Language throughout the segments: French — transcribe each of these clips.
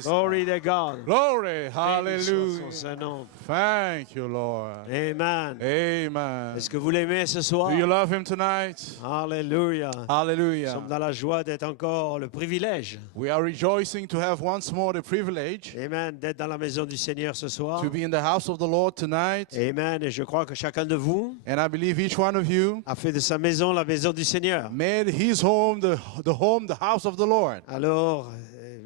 Praise Glory God. to God. Glory. Béni soit Hallelujah. son Saint-Nom. Thank you, Lord. Amen. Amen. Est-ce que vous l'aimez ce soir? Do you love him tonight? Alléluia. Nous Hallelujah. sommes dans la joie d'être encore le privilège. We are rejoicing to have once more the privilege Amen. D'être dans la maison du Seigneur ce soir. to be in the house of the Lord tonight. Amen. Et je crois que chacun de vous And I believe each one of you a fait de sa maison la maison du Seigneur. made his home the house of the Lord. Alors,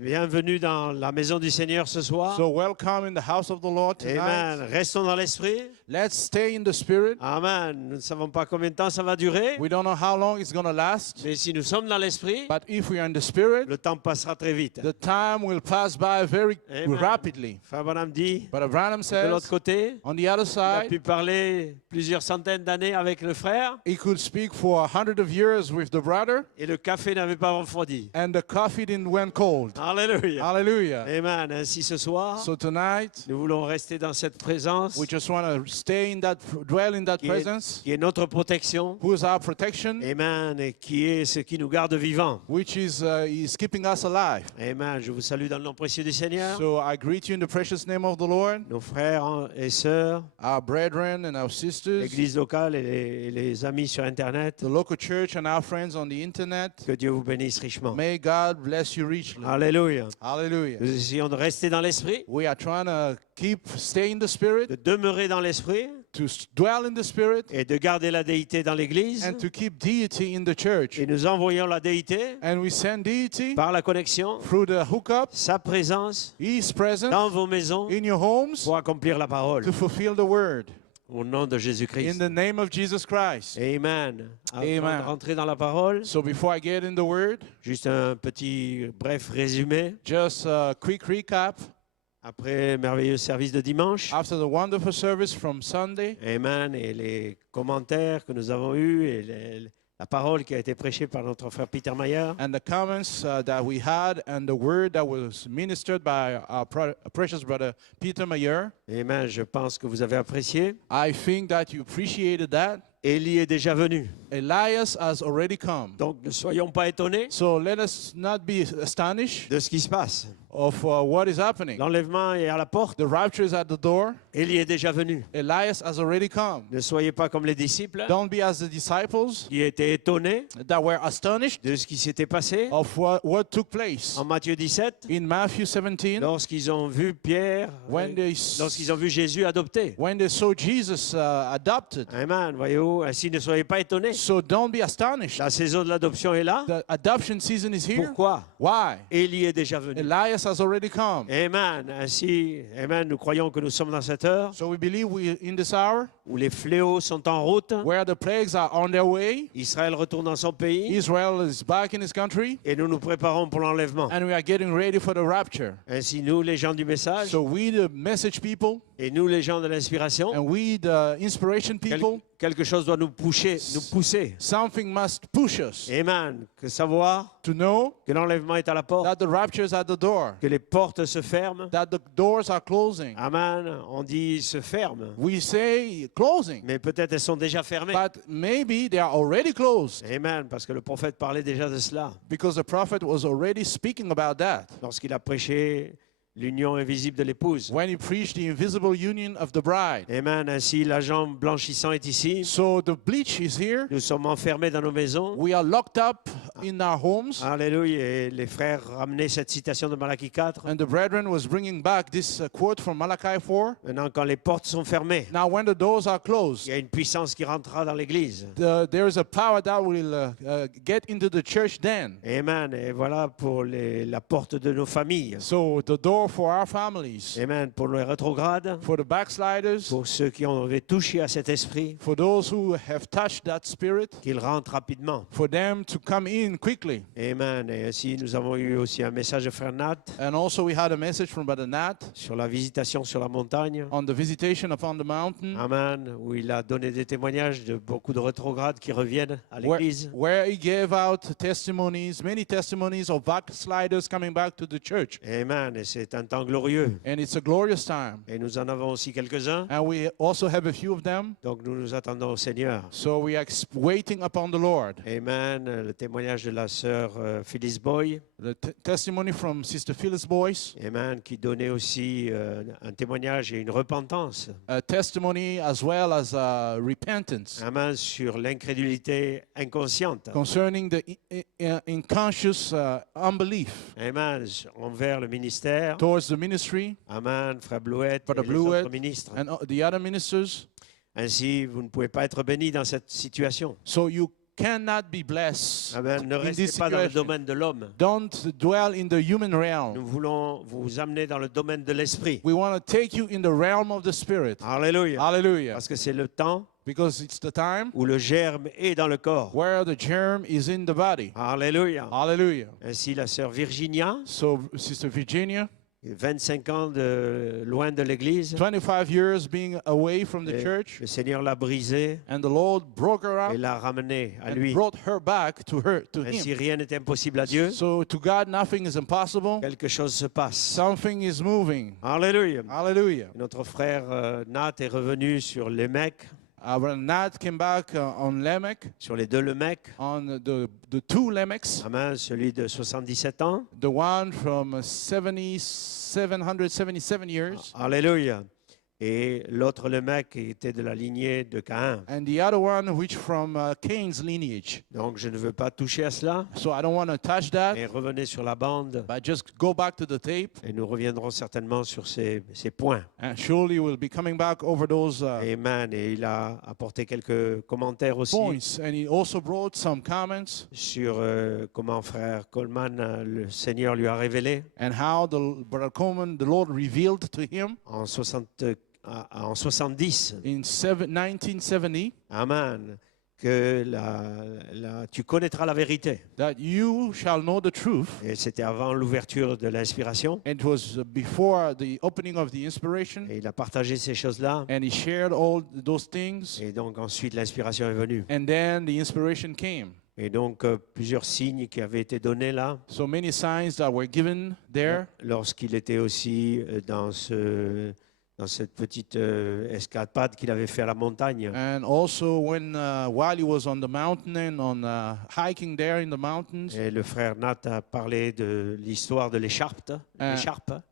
bienvenue dans la maison du Seigneur ce soir. So welcome in the house of the Lord tonight. Amen. Restons dans l'esprit. Let's stay in the spirit. Amen. Nous ne savons pas combien de temps ça va durer, We don't know how long it's going to last, mais si nous sommes dans l'esprit, but if we are in the spirit, le temps passera très vite. the time will pass by very Amen. rapidly. Frère Branham dit, But Branham de l'autre says, côté, on the other il a side, pu parler plusieurs centaines d'années avec le frère he could speak for 100 of years with the brother, et le café n'avait pas refroidi. and the coffee didn't went cold. Alléluia. Hallelujah. Amen. Ainsi ce soir, So tonight, nous voulons rester dans cette présence we just want to dwell in that qui presence, est notre protection. who is our protection, Amen. Et qui est ce qui nous garde vivants. which is keeping us alive. Amen. Je vous salue dans le nom précieux du Seigneur. So I greet you in the precious name of the Lord, Nos frères et sœurs, our brethren and our sisters, l'église locale et les amis sur Internet. the local church and our friends on the internet. Que Dieu vous bénisse richement. May God bless you richly. Alléluia. Hallelujah. Nous essayons de rester dans l'esprit, We are trying to stay in the spirit, de demeurer dans l'esprit to dwell in the spirit, et de garder la déité dans l'église. and to keep deity in the church. Et nous envoyons la déité And we send deity par la connexion, through the hookup, sa présence His presence dans vos maisons in your homes pour accomplir la parole. to fulfill the word. Au nom de In Jésus-Christ. the name of Jesus Christ. Amen. Avant Amen. de rentrer dans la parole, So before I get in the word, juste un petit bref résumé. just a quick recap. Après le merveilleux service de dimanche. After the wonderful service from Sunday, Amen. Et les commentaires que nous avons eus et la parole qui a été prêchée par notre frère Peter Mayer. and the comments that we had, and the word that was ministered by our precious brother Peter Mayer, Amen. Je pense que vous avez apprécié. I think that you appreciated that. Élie est déjà venu. Elias has already come. Donc ne soyons pas étonnés So let us not be astonished de ce qui se passe. of what is happening. L'enlèvement est à la porte. The rapture is at the door. Élie est déjà venu. Elias has already come. Ne soyez pas comme les disciples Don't be as the disciples qui étaient étonnés that were astonished de ce qui s'était passé of what took place. en Matthieu 17 In Matthew 17, lorsqu'ils ont vu Pierre, lorsqu'ils ont vu Jésus adopté. when they saw Jesus adopted. Amen. Voyez-vous, ainsi ne soyez pas étonnés. So don't be astonished. La saison de l'adoption est là. The adoption season is here. Pourquoi? Why? Élie est déjà venu. Elias has already come. Amen. Ainsi, amen, nous croyons que nous sommes dans cette heure So we believe we in this hour où les fléaux sont en route. where the plagues are on their way. Israël retourne dans son pays Israel is back in his country, et nous nous préparons pour l'enlèvement. and we are getting ready for the rapture. Ainsi, nous, les gens du message, So we, the message people, et nous, les gens de l'inspiration, and we, the inspiration people, quelque chose doit nous pousser. something must push us Amen. Que savoir to know que l'enlèvement est à la porte, that the rapture is at the door, que les portes se ferment. that the doors are closing. Amen. On dit se ferment, We say closing, mais peut-être elles sont déjà fermées. but maybe they are already closed, Amen. Parce que le prophète parlait déjà de cela because the prophet was already speaking about that lorsqu'il a prêché l'union invisible de l'épouse. when he preached the invisible union of the bride. Amen. Ainsi, l'agent blanchissant est ici. So the bleach is here. Nous sommes enfermés dans nos maisons. We are locked up in our homes. Alléluia. Et les frères ramenaient cette citation de Malachie 4. And the brethren was bringing back this quote from Malachi 4. Maintenant, quand les portes sont fermées, Now when the doors are il closed, y a une puissance qui rentrera dans l'église. there is a power that will get into the church then. Amen. Et voilà pour la porte de nos familles. So the door for our families, Amen. Pour les rétrogrades, for the backsliders, pour ceux qui ont touché à cet esprit, for those who have touched that spirit, qu'ils rentrent rapidement. for them to come in quickly. Amen. Et ainsi, nous avons eu aussi un message de frère Nat And also we had a message from Brother Nat sur la visitation sur la montagne. on the visitation upon the mountain, Amen. Où il a donné des témoignages de beaucoup de rétrogrades qui reviennent à l'église. where he gave out testimonies, many testimonies of backsliders coming back to the church. Amen. Et c'est un temps glorieux. And it's a glorious time. Et nous en avons aussi quelques-uns. And we also have a few of them. Donc nous nous attendons au Seigneur. So we are waiting upon the Lord. Amen. Le témoignage témoignage de la sœur Phyllis Boy, The testimony from Sister Phyllis Boyce, amen, qui donnait aussi un témoignage et une repentance, a testimony as well as repentance amen, sur l'incrédulité inconsciente, concerning the unconscious unbelief amen, envers le ministère, towards the ministry amen, frère Blouette Brother et les Blouette autres ministres. and the other ministers. Ainsi, vous ne pouvez pas être béni dans cette situation. So you cannot be blessed Amen. Ne in restez this pas dans le situation. domaine de l'homme. Don't dwell in the human realm. Nous voulons vous amener dans le domaine de l'esprit. We want to take you in the realm of the Spirit. Alléluia. Hallelujah. Parce que c'est le temps Because it's the time où le germe est dans le corps. where the germ is in the body. Alléluia. Hallelujah. Ainsi, la sœur Virginia, So, Sister Virginia, 25 ans loin de l'église, 25 years being away from the Et church, le Seigneur l'a brisée and the Lord broke her et up l'a ramenée à and lui. brought her back to Ainsi, him. rien n'est impossible à Dieu. So to God, nothing is impossible. Quelque chose se passe. Something is moving. Alléluia. Hallelujah. Notre frère Nat est revenu sur les mecs, Our Nat came back on Lamech, sur les deux Lemec. on the two Lamechs, Amen. Celui de 77 ans. the one from 777 years, Alléluia. Et l'autre Lemec qui était de la lignée de Caïn. and the other one which from Cain's lineage. Donc je ne veux pas toucher à cela, So I don't want to touch that, mais revenez sur la bande but just go back to the tape, et nous reviendrons certainement sur ces points. and surely we'll be coming back over those Amen. Et il a apporté quelques commentaires aussi points. And he also brought some comments sur comment frère Coleman, le Seigneur lui a révélé and how Brother Coleman, the Lord revealed to him en 70. in 1970 Amen. Que tu connaîtras la vérité. that you shall know the truth. Et c'était avant l'ouverture de l'inspiration. It was before the opening of the inspiration, Et il a partagé ces choses-là. and he shared all those things, Et donc ensuite l'inspiration est venue. and then the inspiration came. Et donc plusieurs signes qui avaient été donnés là, So many signs that were given there lorsqu'il était aussi dans cette petite escapade qu'il avait fait à la montagne. and also while he was on the mountain and on hiking there in the mountains, Et le frère Nat a parlé de l'histoire de l'écharpe.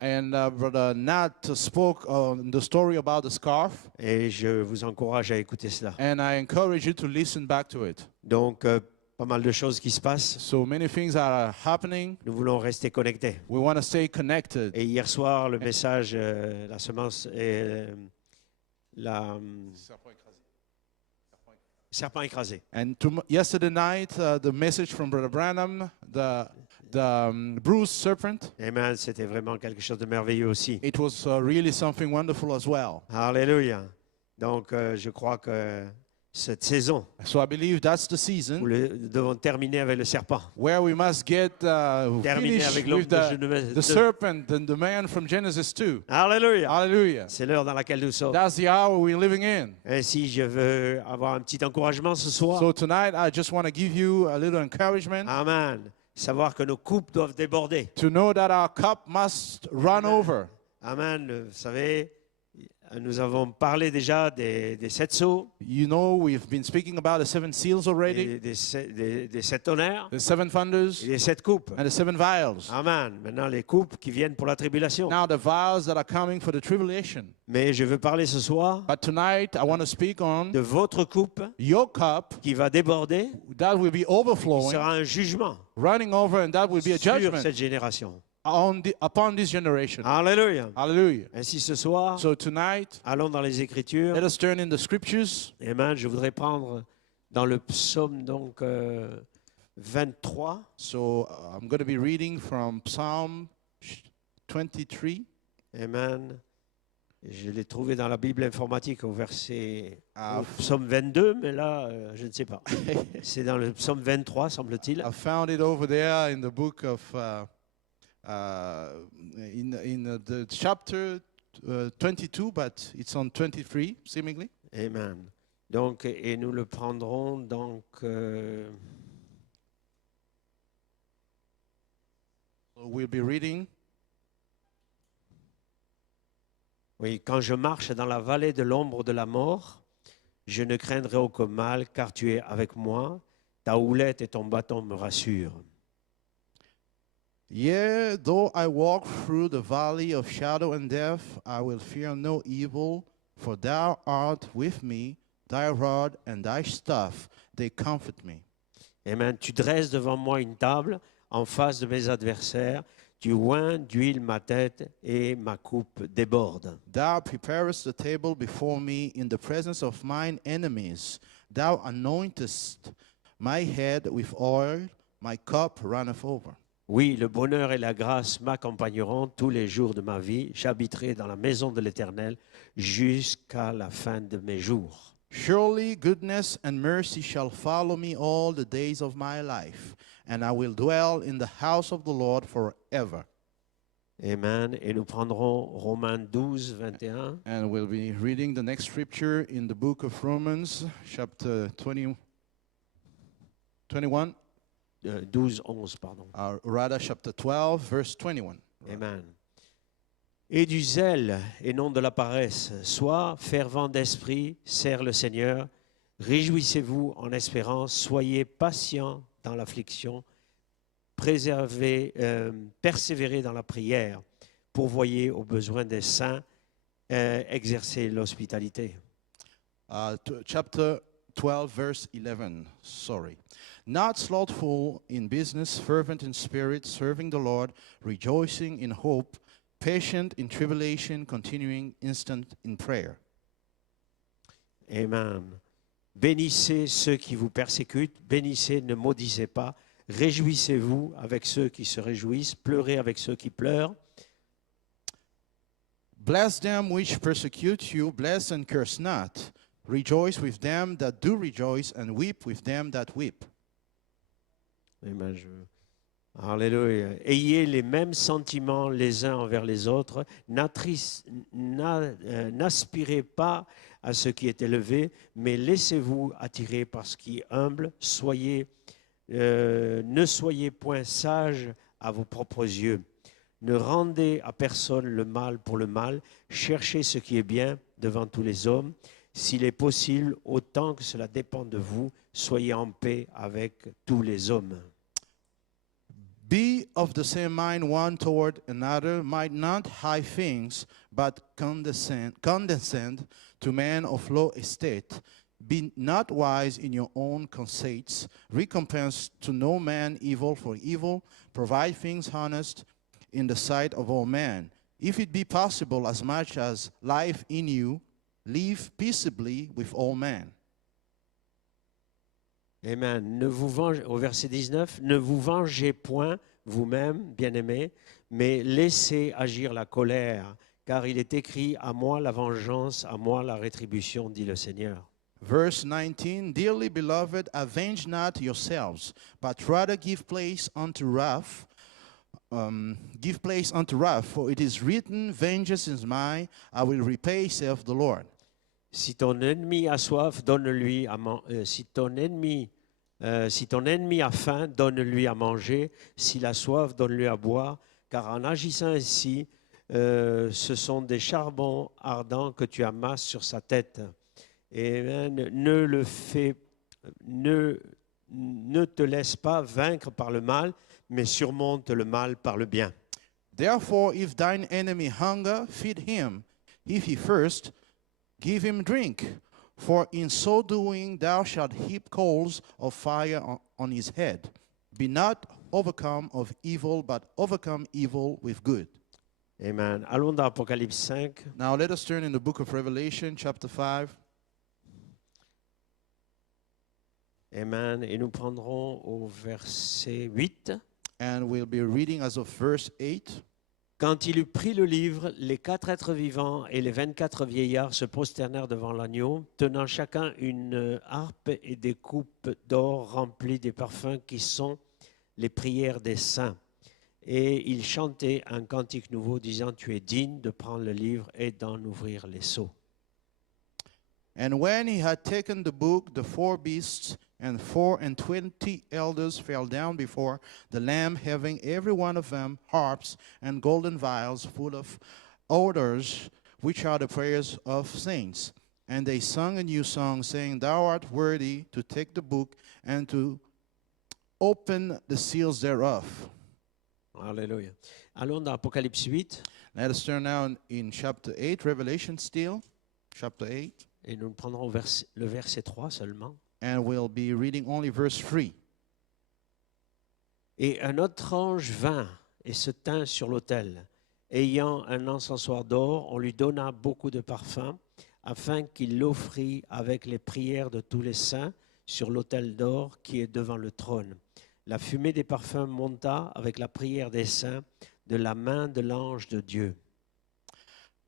and Brother Nat spoke on the story about the scarf, Et je vous encourage à écouter cela. and I encourage you to listen back to it. Donc pas mal de choses qui se passent. So many things are happening. Nous voulons rester connectés. We want to stay connected. Et hier soir, le message, la semence et serpent écrasé. And yesterday night, the message from Brother Branham, the bruised serpent, Amen. C'était vraiment quelque chose de merveilleux aussi. it was really something wonderful as well. Alléluia. Donc, je crois que cette saison, So I believe that's the nous season devons terminer avec le serpent. where we must get Terminer finished avec l'homme with de the Genèse 2. serpent and the man from Genesis 2. Alléluia. Hallelujah. C'est l'heure dans laquelle nous sommes. That's the hour we're living in. Ainsi, je veux avoir un petit encouragement ce soir. So tonight, I just want to give you a little encouragement Amen. Savoir que nos coupes doivent déborder. to know that our cup must run over. Amen. Vous savez, nous avons parlé déjà des 7 sceaux, You know, we've been speaking about the 7 seals already, des 7 tonnerres the 7 et thunders, des 7 coupes. and the 7 vials. Amen. Maintenant, les coupes qui viennent pour la tribulation. Now the vials that are coming for the tribulation. Mais je veux parler ce soir But tonight I want to speak on de votre coupe your cup qui va déborder. that will be Qui overflowing, sera un jugement running over, and that will be a sur judgment cette génération. upon this generation. Alléluia. Hallelujah. Ainsi, ce soir, So tonight, allons dans les Écritures. let us turn in the scriptures. Amen. Je voudrais prendre dans le psaume donc 23. So I'm going to be reading from Psalm 23. Amen. Je l'ai trouvé dans la Bible informatique au verset Ah, au psaume 22, mais là, je ne sais pas. C'est dans le psaume 23, semble-t-il. I found it over there in the book of, in the chapter 22, but it's on 23, seemingly. Amen. Donc, et nous le prendrons donc. So we'll be reading. Oui, quand je marche dans la vallée de l'ombre de la mort, je ne craindrai aucun mal, car tu es avec moi. Ta houlette et ton bâton me rassurent. Yea, though I walk through the valley of shadow and death, I will fear no evil, for thou art with me, thy rod and thy staff, they comfort me. Amen. Tu dresses devant moi une table en face de mes adversaires. Tu oins d'huile ma tête et ma coupe déborde. Thou preparest the table before me in the presence of mine enemies. Thou anointest my head with oil, my cup runneth over. Oui, le bonheur et la grâce m'accompagneront tous les jours de ma vie. J'habiterai dans la maison de l'Éternel jusqu'à la fin de mes jours. Surely goodness and mercy shall follow me all the days of my life, and I will dwell in the house of the Lord forever. Amen. Et nous prendrons Romains 12, 21. And we'll be reading the next scripture in the book of Romans, chapter 21, 12, 11, pardon. rather chapter 12, verse 21. Amen. Et du zèle et non de la paresse, sois fervent d'esprit, sers le Seigneur, réjouissez-vous en espérance, soyez patients dans l'affliction, persévérez dans la prière, pourvoyez aux besoins des saints, exercez l'hospitalité. Chapter 12, verse 11. Sorry. Not slothful in business, fervent in spirit, serving the Lord, rejoicing in hope, patient in tribulation, continuing instant in prayer. Amen. Bénissez ceux qui vous persécutent, bénissez, ne maudissez pas, réjouissez-vous avec ceux qui se réjouissent, pleurez avec ceux qui pleurent. Bless them which persecute you, bless and curse not. Rejoice with them that do rejoice, and weep with them that weep. Amen. Alléluia. Ayez les mêmes sentiments les uns envers les autres. N'aspirez pas à ce qui est élevé, mais laissez-vous attirer par ce qui est humble. Ne soyez point sages à vos propres yeux. Ne rendez à personne le mal pour le mal. Cherchez ce qui est bien devant tous les hommes. S'il est possible, autant que cela dépend de vous, soyez en paix avec tous les hommes. Be of the same mind one toward another, might not high things, but condescend to men of low estate. Be not wise in your own conceits. Recompense to no man evil for evil. Provide things honest in the sight of all men. If it be possible, as much as life in you, live peaceably with all men. Amen. Au verset 19, ne vous vengez point vous-même, bien-aimés, mais laissez agir la colère, car il est écrit, à moi la vengeance, à moi la rétribution, dit le Seigneur. Verse 19, dearly beloved, avenge not yourselves, but rather give place unto wrath. For it is written, vengeance is mine, I will repay, saith the Lord. Si ton ennemi a soif, donne-lui à si ton ennemi a faim, donne-lui à manger. S'il a soif, donne-lui à boire. Car en agissant ainsi, ce sont des charbons ardents que tu amasses sur sa tête. Et ne te laisse pas vaincre par le mal, mais surmonte le mal par le bien. Therefore, if thine enemy hunger, feed him. If he thirst, give him drink. For in so doing thou shalt heap coals of fire on his head. Be not overcome of evil, but overcome evil with good. Amen. Allons dans Apocalypse 5. Now let us turn in the book of Revelation, chapter 5. Amen. Et nous prendrons au verset 8. And we'll be reading as of verse 8. Quand il eut pris le livre, les 4 êtres vivants et les 24 vieillards se prosternèrent devant l'agneau, tenant chacun une harpe et des coupes d'or remplies des parfums qui sont les prières des saints. Et ils chantaient un cantique nouveau disant, tu es digne de prendre le livre et d'en ouvrir les sceaux. And when he had taken the book, the 4 beasts and 24 elders fell down before the Lamb, having every one of them harps and golden vials full of odors, which are the prayers of saints. And they sung a new song, saying, Thou art worthy to take the book and to opened the seals thereof. Alléluia. Allons dans Apocalypse 8 Let us turn now in chapter 8, Revelation still, chapter 8, et nous prendrons le verset 3 seulement. and we'll be reading only verse 3. Et un autre ange vint et se tint sur l'autel. Ayant un encensoir d'or, on lui donna beaucoup de parfums, afin qu'il l'offrit avec les prières de tous les saints sur l'autel d'or qui est devant le trône. La fumée des parfums monta avec la prière des saints de la main de l'ange de Dieu.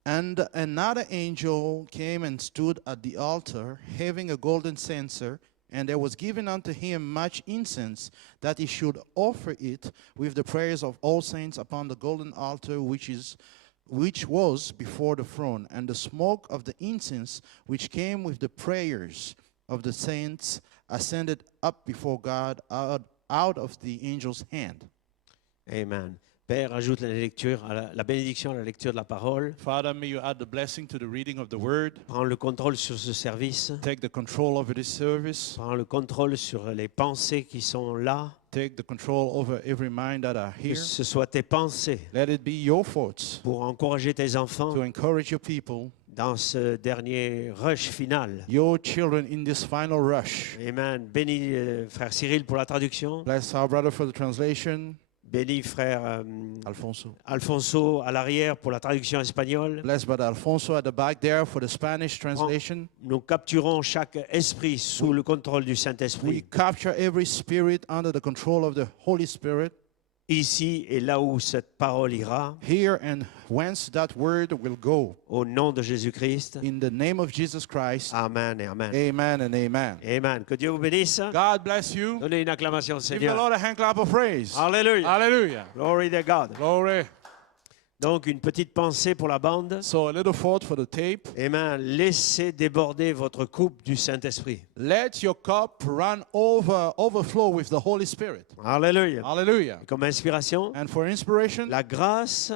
And another angel came and stood at the altar, having a golden censer, and there was given unto him much incense, that he should offer it with the prayers of all saints upon the golden altar which was before the throne. And the smoke of the incense which came with the prayers of the saints ascended up before God out of the angel's hand. Amen. Père, ajoute la bénédiction à la lecture de la parole. Father, may you add the blessing to the reading of the word. Prends le contrôle sur ce service. Take the control over this service. Prends le contrôle sur les pensées qui sont là. Take the control over every mind that are Que here. ce soit tes pensées Let it be your thoughts pour encourager tes enfants to encourage your people, dans ce dernier rush final. your children in this final rush. Amen. Bénis frère Cyril pour la traduction. Bless our brother for the translation, Bénis frère Alfonso. Alfonso à l'arrière pour la traduction espagnole. Bless brother Alfonso at the back there for the Spanish translation. Nous capturons chaque esprit sous le contrôle du We Saint-Esprit, capture every spirit under the control of the Holy Spirit, ici et là où cette parole ira, here and whence that word will go. au nom de Jésus-Christ. In the name of Jesus Christ, Amen et Amen. amen and amen. Amen. Que Dieu vous bénisse. God bless you. Donnez une acclamation au Give the Seigneur. Lord a hand clap of praise. Alléluia. Hallelujah. Glory to God. Glory. Donc, une petite pensée pour la bande. So a little thought for the tape. Amen. Laissez déborder votre coupe du Saint-Esprit. Let your cup run overflow with the Holy Spirit. Alléluia. Hallelujah. Comme inspiration, And for inspiration, la grâce,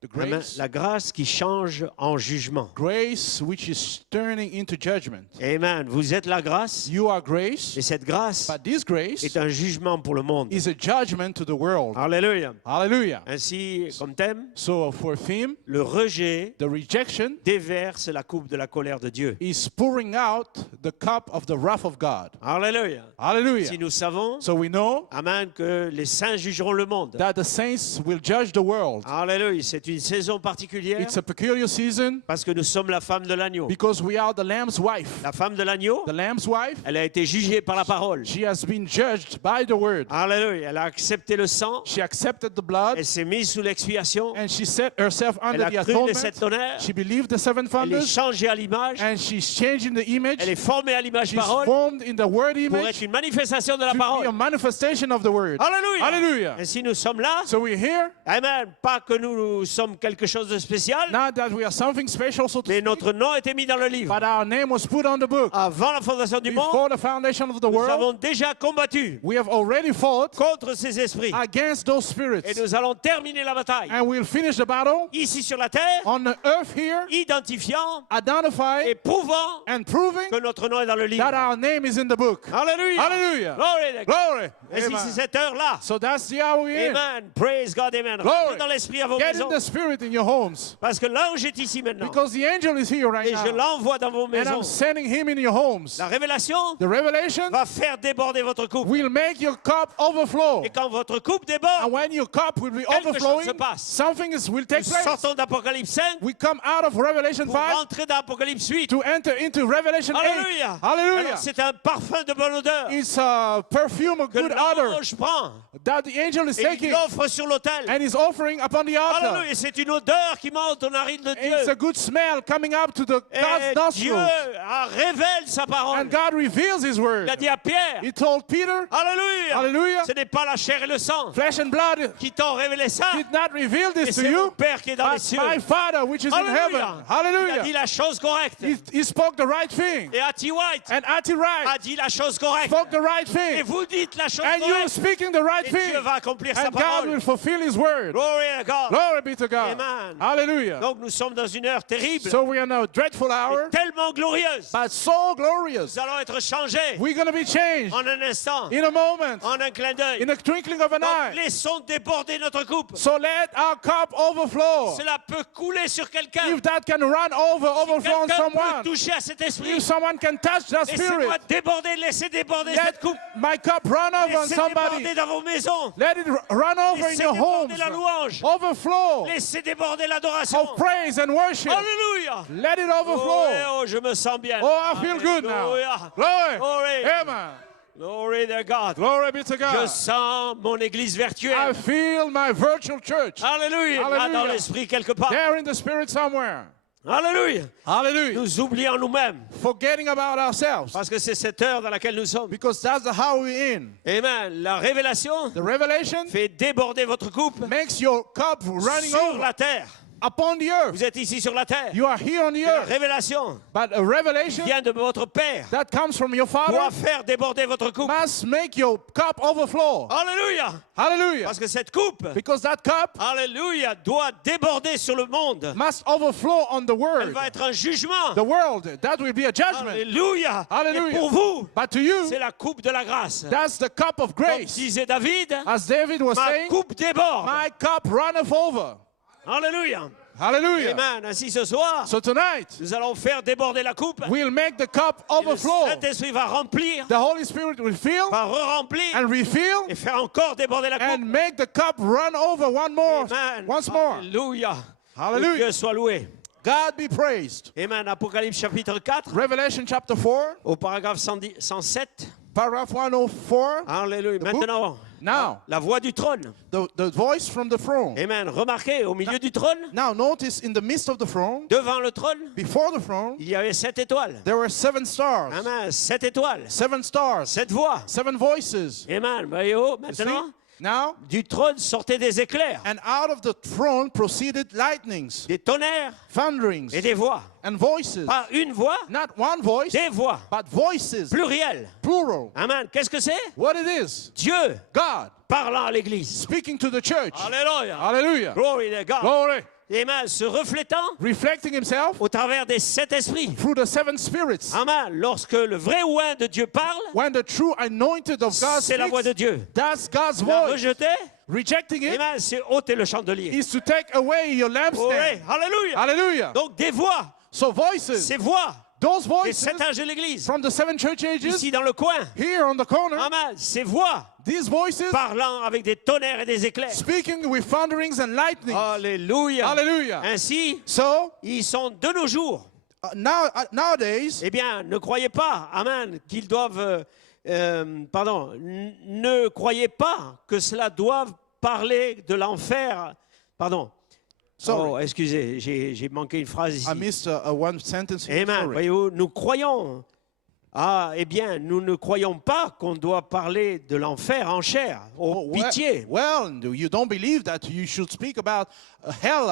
the grace, la grâce qui change en jugement. grace which is turning into judgment. Amen. Vous êtes la grâce, You are grace, et cette grâce but this grace est un jugement pour le monde. is a judgment to the world. Alléluia. Hallelujah. Ainsi, comme thème, So for theme, le rejet the rejection déverse la coupe de la colère de Dieu. is pouring out the cup of the wrath of God. Alléluia. Hallelujah. Si nous savons, So we know amen, que les saints jugeront le monde. that the saints will judge the world. Alléluia. C'est une saison particulière It's a peculiar season parce que nous sommes la femme de l'agneau. because we are the Lamb's wife. La femme de l'agneau, The Lamb's wife, elle a été jugée par la parole. she has been judged by the word. Alléluia. Elle a accepté le sang. She accepted the blood Elle s'est mise sous l'expiation. and she set herself Elle under a the cru les atonement. sept tonnerres. She believed the seven Elle est thunders changée à l'image. and she's changing the image. Elle est formée à l'image She's parole formed in the word pour image être une manifestation de la to be a parole. manifestation of the word. Alléluia. Hallelujah. Et si nous sommes là, So we're here, amen, pas que nous sommes quelque chose de spécial, not that we are something special, so to mais speak, notre nom a été mis dans le livre. but our name was put on the book. Avant la fondation du monde, Before the foundation of the nous world, avons déjà combattu we have already fought contre ces esprits. against those spirits. Et nous allons terminer la bataille And we'll finish the battle ici sur la terre, on the earth here, identifiant et identify prouvant and proving que notre nom est dans le livre. that our name is in the book. Alléluia. Hallelujah. Glory to God. Glory. Et si c'est Amen. cette heure-là, So that's the hour we're in. amen, praise God, amen. Glory. Rentrez dans l'esprit à vos Get in maisons. the spirit in your homes. Parce que l'ange est ici maintenant. Because the angel is here right Et je now. l'envoie dans vos And I'm maisons. sending him in your homes. La révélation The revelation va faire déborder votre coupe. will make your cup overflow. Et quand votre coupe And déborde, when your cup will be Quelque chose overflowing, se passe. something will take nous place. sortons d'Apocalypse 5 We come out of Revelation pour 5 rentrer dans Apocalypse 8. to enter into Revelation 8. Alléluia. Hallelujah. Alors, c'est un parfum de bonne odeur It's a perfume of que good odor l'ange prend that the angel is et il taking l'offre sur l'autel. and is offering upon the altar. Alléluia. C'est une odeur qui monte aux narines de It's a Dieu. good smell coming up to the Et God's Dieu nostrils. révèle sa parole. And God reveals His word. Il a dit à Pierre, He told Peter, Alléluia. Hallelujah, Ce n'est pas la chair et le sang flesh and blood qui t'ont révélé ça, did not reveal mais this to c'est mon you, Père qui est dans les but cieux. my Father which is in heaven. Alléluia. Il a dit Hallelujah. la chose correcte. He spoke the right thing. Et Hattie White And Atty Wright a dit la chose correcte. spoke the right Et thing. vous dites la chose And you're correcte. speaking the right Et everything. Dieu va accomplir sa And God parole. will fulfill His word. Glory to God. Glory be to God. Amen. Hallelujah. Donc nous sommes dans une heure terrible, So we are now a dreadful hour, tellement glorieuse. but so glorious. Nous allons être changés We're going to be changed en un instant, in a moment, en un clin d'œil. in a twinkling of an Donc eye. laissons déborder notre coupe. So let our cup overflow. Cela peut couler sur quelqu'un. If that can run over, overflow on Quelqu'un someone. peut toucher à cet esprit. If someone can touch that spirit, Laissez-moi déborder, laissez déborder let cette coupe. my cup run over on Laissez somebody. déborder dans vos maisons. Let it run over in Laissez your déborder homes. la louange. Overflow Laissez déborder l'adoration. of praise and worship. Alléluia. Let it Oh, overflow. oh, je me sens bien. Oh, I feel good now. Alléluia. Glory. Glory. Amen. Glory to God. Glory be to Je God. sens mon église I virtuelle. feel my virtual church. Alléluia. Là, Hallelujah. dans l'esprit quelque part. There in the spirit somewhere. Alléluia. Hallelujah. Nous oublions nous-mêmes. Forgetting about ourselves. Parce que c'est cette heure dans laquelle nous sommes. Because that's the how we're in. Amen. La révélation The revelation fait déborder votre coupe makes your cup running sur over la terre. upon the earth. Vous êtes ici sur la terre. You are here on the La earth. révélation But a revelation vient de votre Père. that comes from your Doit Father faire déborder votre coupe. must make your cup overflow. Alléluia. Hallelujah. Parce que cette coupe, Because that cup alléluia, doit déborder sur le monde. must overflow on the Elle world. va être un jugement. The world, that will be a judgment. Alléluia. Hallelujah. Et pour vous, But to you, c'est la coupe de la grâce. that's the cup of Comme grace. disait David, As David was ma saying, coupe déborde. my cup runneth over. Alléluia. Hallelujah. Amen. Ainsi ce soir, So tonight, nous allons faire déborder la coupe. we'll make the cup Et le overflow. Saint-Esprit va remplir, The Holy Spirit will fill va re-remplir and refill et faire encore déborder la coupe. and make the cup run over Amen. once more. Alléluia. Hallelujah. Que Dieu soit loué. God be praised. Amen. Apocalypse chapitre 4, Revelation chapter 4, au paragraphe 107. paragraph 104. Alléluia. book. Maintenant, Now, la voix du trône. the voice from the throne. Amen. Remarquez, au milieu du trône, Now, notice in the midst of the throne, devant le trône, before the throne, il y avait 7 étoiles. there were 7 stars. Amen. 7 étoiles. 7 stars. 7 voix. 7 voices. Amen. Voyez-vous, You see? maintenant, Now, du trône sortaient des éclairs, and out of the throne proceeded lightnings, des tonnerres thunderings, et des voix. and voices. Pas une voix, Not one voice, des voix. but voices, Pluriel. plural. Amen. Qu'est-ce que c'est? What it is? Dieu God parlant à l'église. speaking to the church. Alléluia. Hallelujah. Glory to God. Glory. Amen. Se reflétant Reflecting himself au travers des 7 esprits. through the 7 spirits. Amen. Lorsque le vrai oint de Dieu parle, When the true anointed of God c'est la voix de speaks, Dieu. that's God's La voice. rejeter, Rejecting it amen, c'est ôter le chandelier. is to take away your Oui, lampstand. alléluia. Hallelujah. Donc des voix, So voices, ces voix those des voices 7 anges de l'église, from the 7 church ages, ici dans le coin. here on the corner, Amen. Ces voix these voices parlant avec des tonnerres et des éclairs. speaking with thunderings and lightnings. Alléluia. Hallelujah. Ainsi, So ils sont de nos jours. nowadays, Eh bien, ne croyez pas, amen, qu'ils doivent, ne croyez pas que cela doive parler de l'enfer. Pardon. Sorry. Oh, excusez, j'ai manqué une phrase ici. I missed one sentence here. Amen. Sorry. Voyez-vous, nous croyons. Ah, eh bien, nous ne croyons pas qu'on doit parler de l'enfer en chair. Oh, pitié. Well, you don't believe that you should speak about hell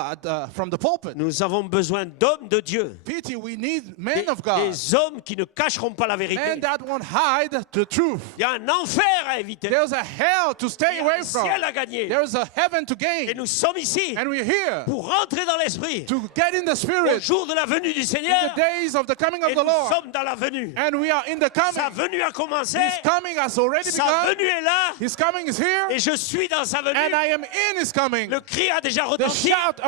from the pulpit. Nous avons besoin d'hommes de Dieu. Pity, we need men of God. Des hommes qui ne cacheront pas la Men vérité. that won't hide the truth. Il y a un enfer à éviter. There's a hell to Il stay y a away un from. ciel à gagner. There's a heaven to Et gain. nous sommes ici And we're here pour rentrer dans l'esprit to get in the au spirit jour de la venue du in Seigneur. the days of the coming of Et the nous Lord. sommes dans la venue. And we are in the Sa coming. venue a commencé. His coming has already Sa begun. venue est là. His coming is here. Et je suis dans sa venue. And I am in his coming. Le cri a déjà The retenti. shout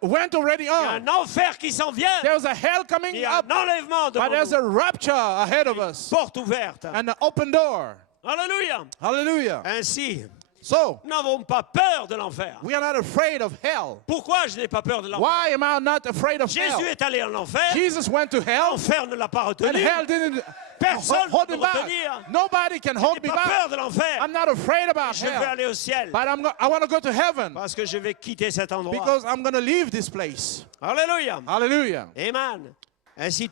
went already Il y a on. un enfer qui s'en vient. There's a hell Il coming y a up. un enlèvement But devant there's nous. a rapture ahead of us. Porte ouverte. And an open door. Alléluia. Hallelujah. Ainsi, So, nous n'avons pas peur de l'enfer. we are not afraid of hell. Pourquoi je n'ai pas peur de l'enfer? Why am I not afraid of hell? Jésus est allé en enfer. Jesus went to hell, L'enfer ne l'a pas and retenu. hell didn't Personne hold ne him peut back. retenir. Nobody can Je hold n'ai me pas back. peur de l'enfer. I'm not afraid about Je vais hell. aller au ciel. But I want to go to heaven Parce que je vais quitter cet endroit. because I'm going to leave this place. Alléluia. Hallelujah. Amen. Ainsi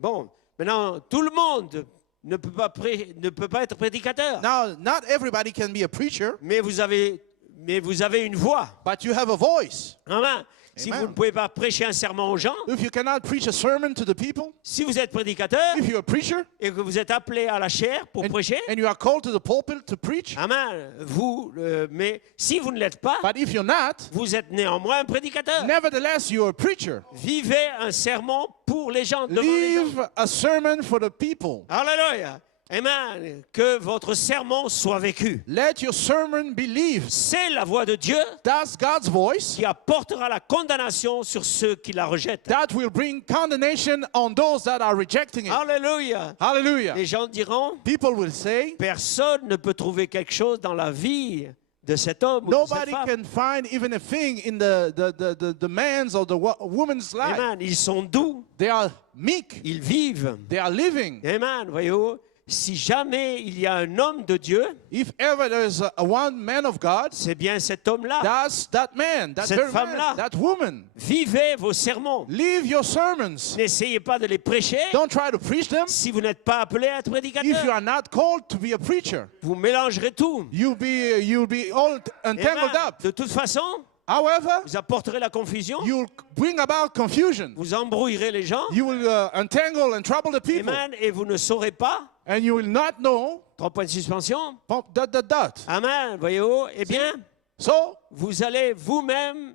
bon, maintenant, tout le monde ne peut pas être prédicateur. Now, not everybody can be a preacher, Mais vous avez une voix. but you have a voice. Amen. Si Amen. vous ne pouvez pas prêcher un sermon aux gens, If you cannot preach a sermon to the people, si vous êtes prédicateur if you're a preacher et que vous êtes appelé à la chair pour prêcher, and you are called to the pulpit to preach, amen, mais si vous ne l'êtes pas, but if you're not, vous êtes néanmoins un prédicateur. nevertheless you're a preacher. Vivez un sermon pour les gens, devant les gens. Leave a sermon for the people. Alléluia. Amen. Que votre sermon soit vécu. Let your sermon be lived. C'est la voix de Dieu That's God's voice qui apportera la condamnation sur ceux qui la rejettent. that will bring condemnation on those that are rejecting it. Alléluia. Hallelujah. Les gens diront, People will say, personne ne peut trouver quelque chose dans la vie de cet homme ou de cette nobody femme. can find even a thing in the man's or the woman's life. Amen. Ils sont doux, They are meek. ils vivent. They are living. Amen. Voyez-vous, si jamais il y a un homme de Dieu, If ever there's a one man of God, c'est bien cet homme-là. that's that man, that Cette very femme-là. man, that woman. Vivez vos sermons. Leave your sermons. N'essayez pas de les prêcher Don't try to preach them si vous n'êtes pas appelé à être if you prédicateur. are not called to be a preacher. Vous mélangerez tout. You'll be all entangled Amen. up. De toute façon, However, vous apporterez la confusion. you'll bring about confusion. Vous embrouillerez les gens. You will entangle and trouble the people. Amen. Et vous ne saurez pas. And you will not know. 3 points de suspension. Dot. Amen. Voyez-vous. Eh bien, So, vous allez vous-même,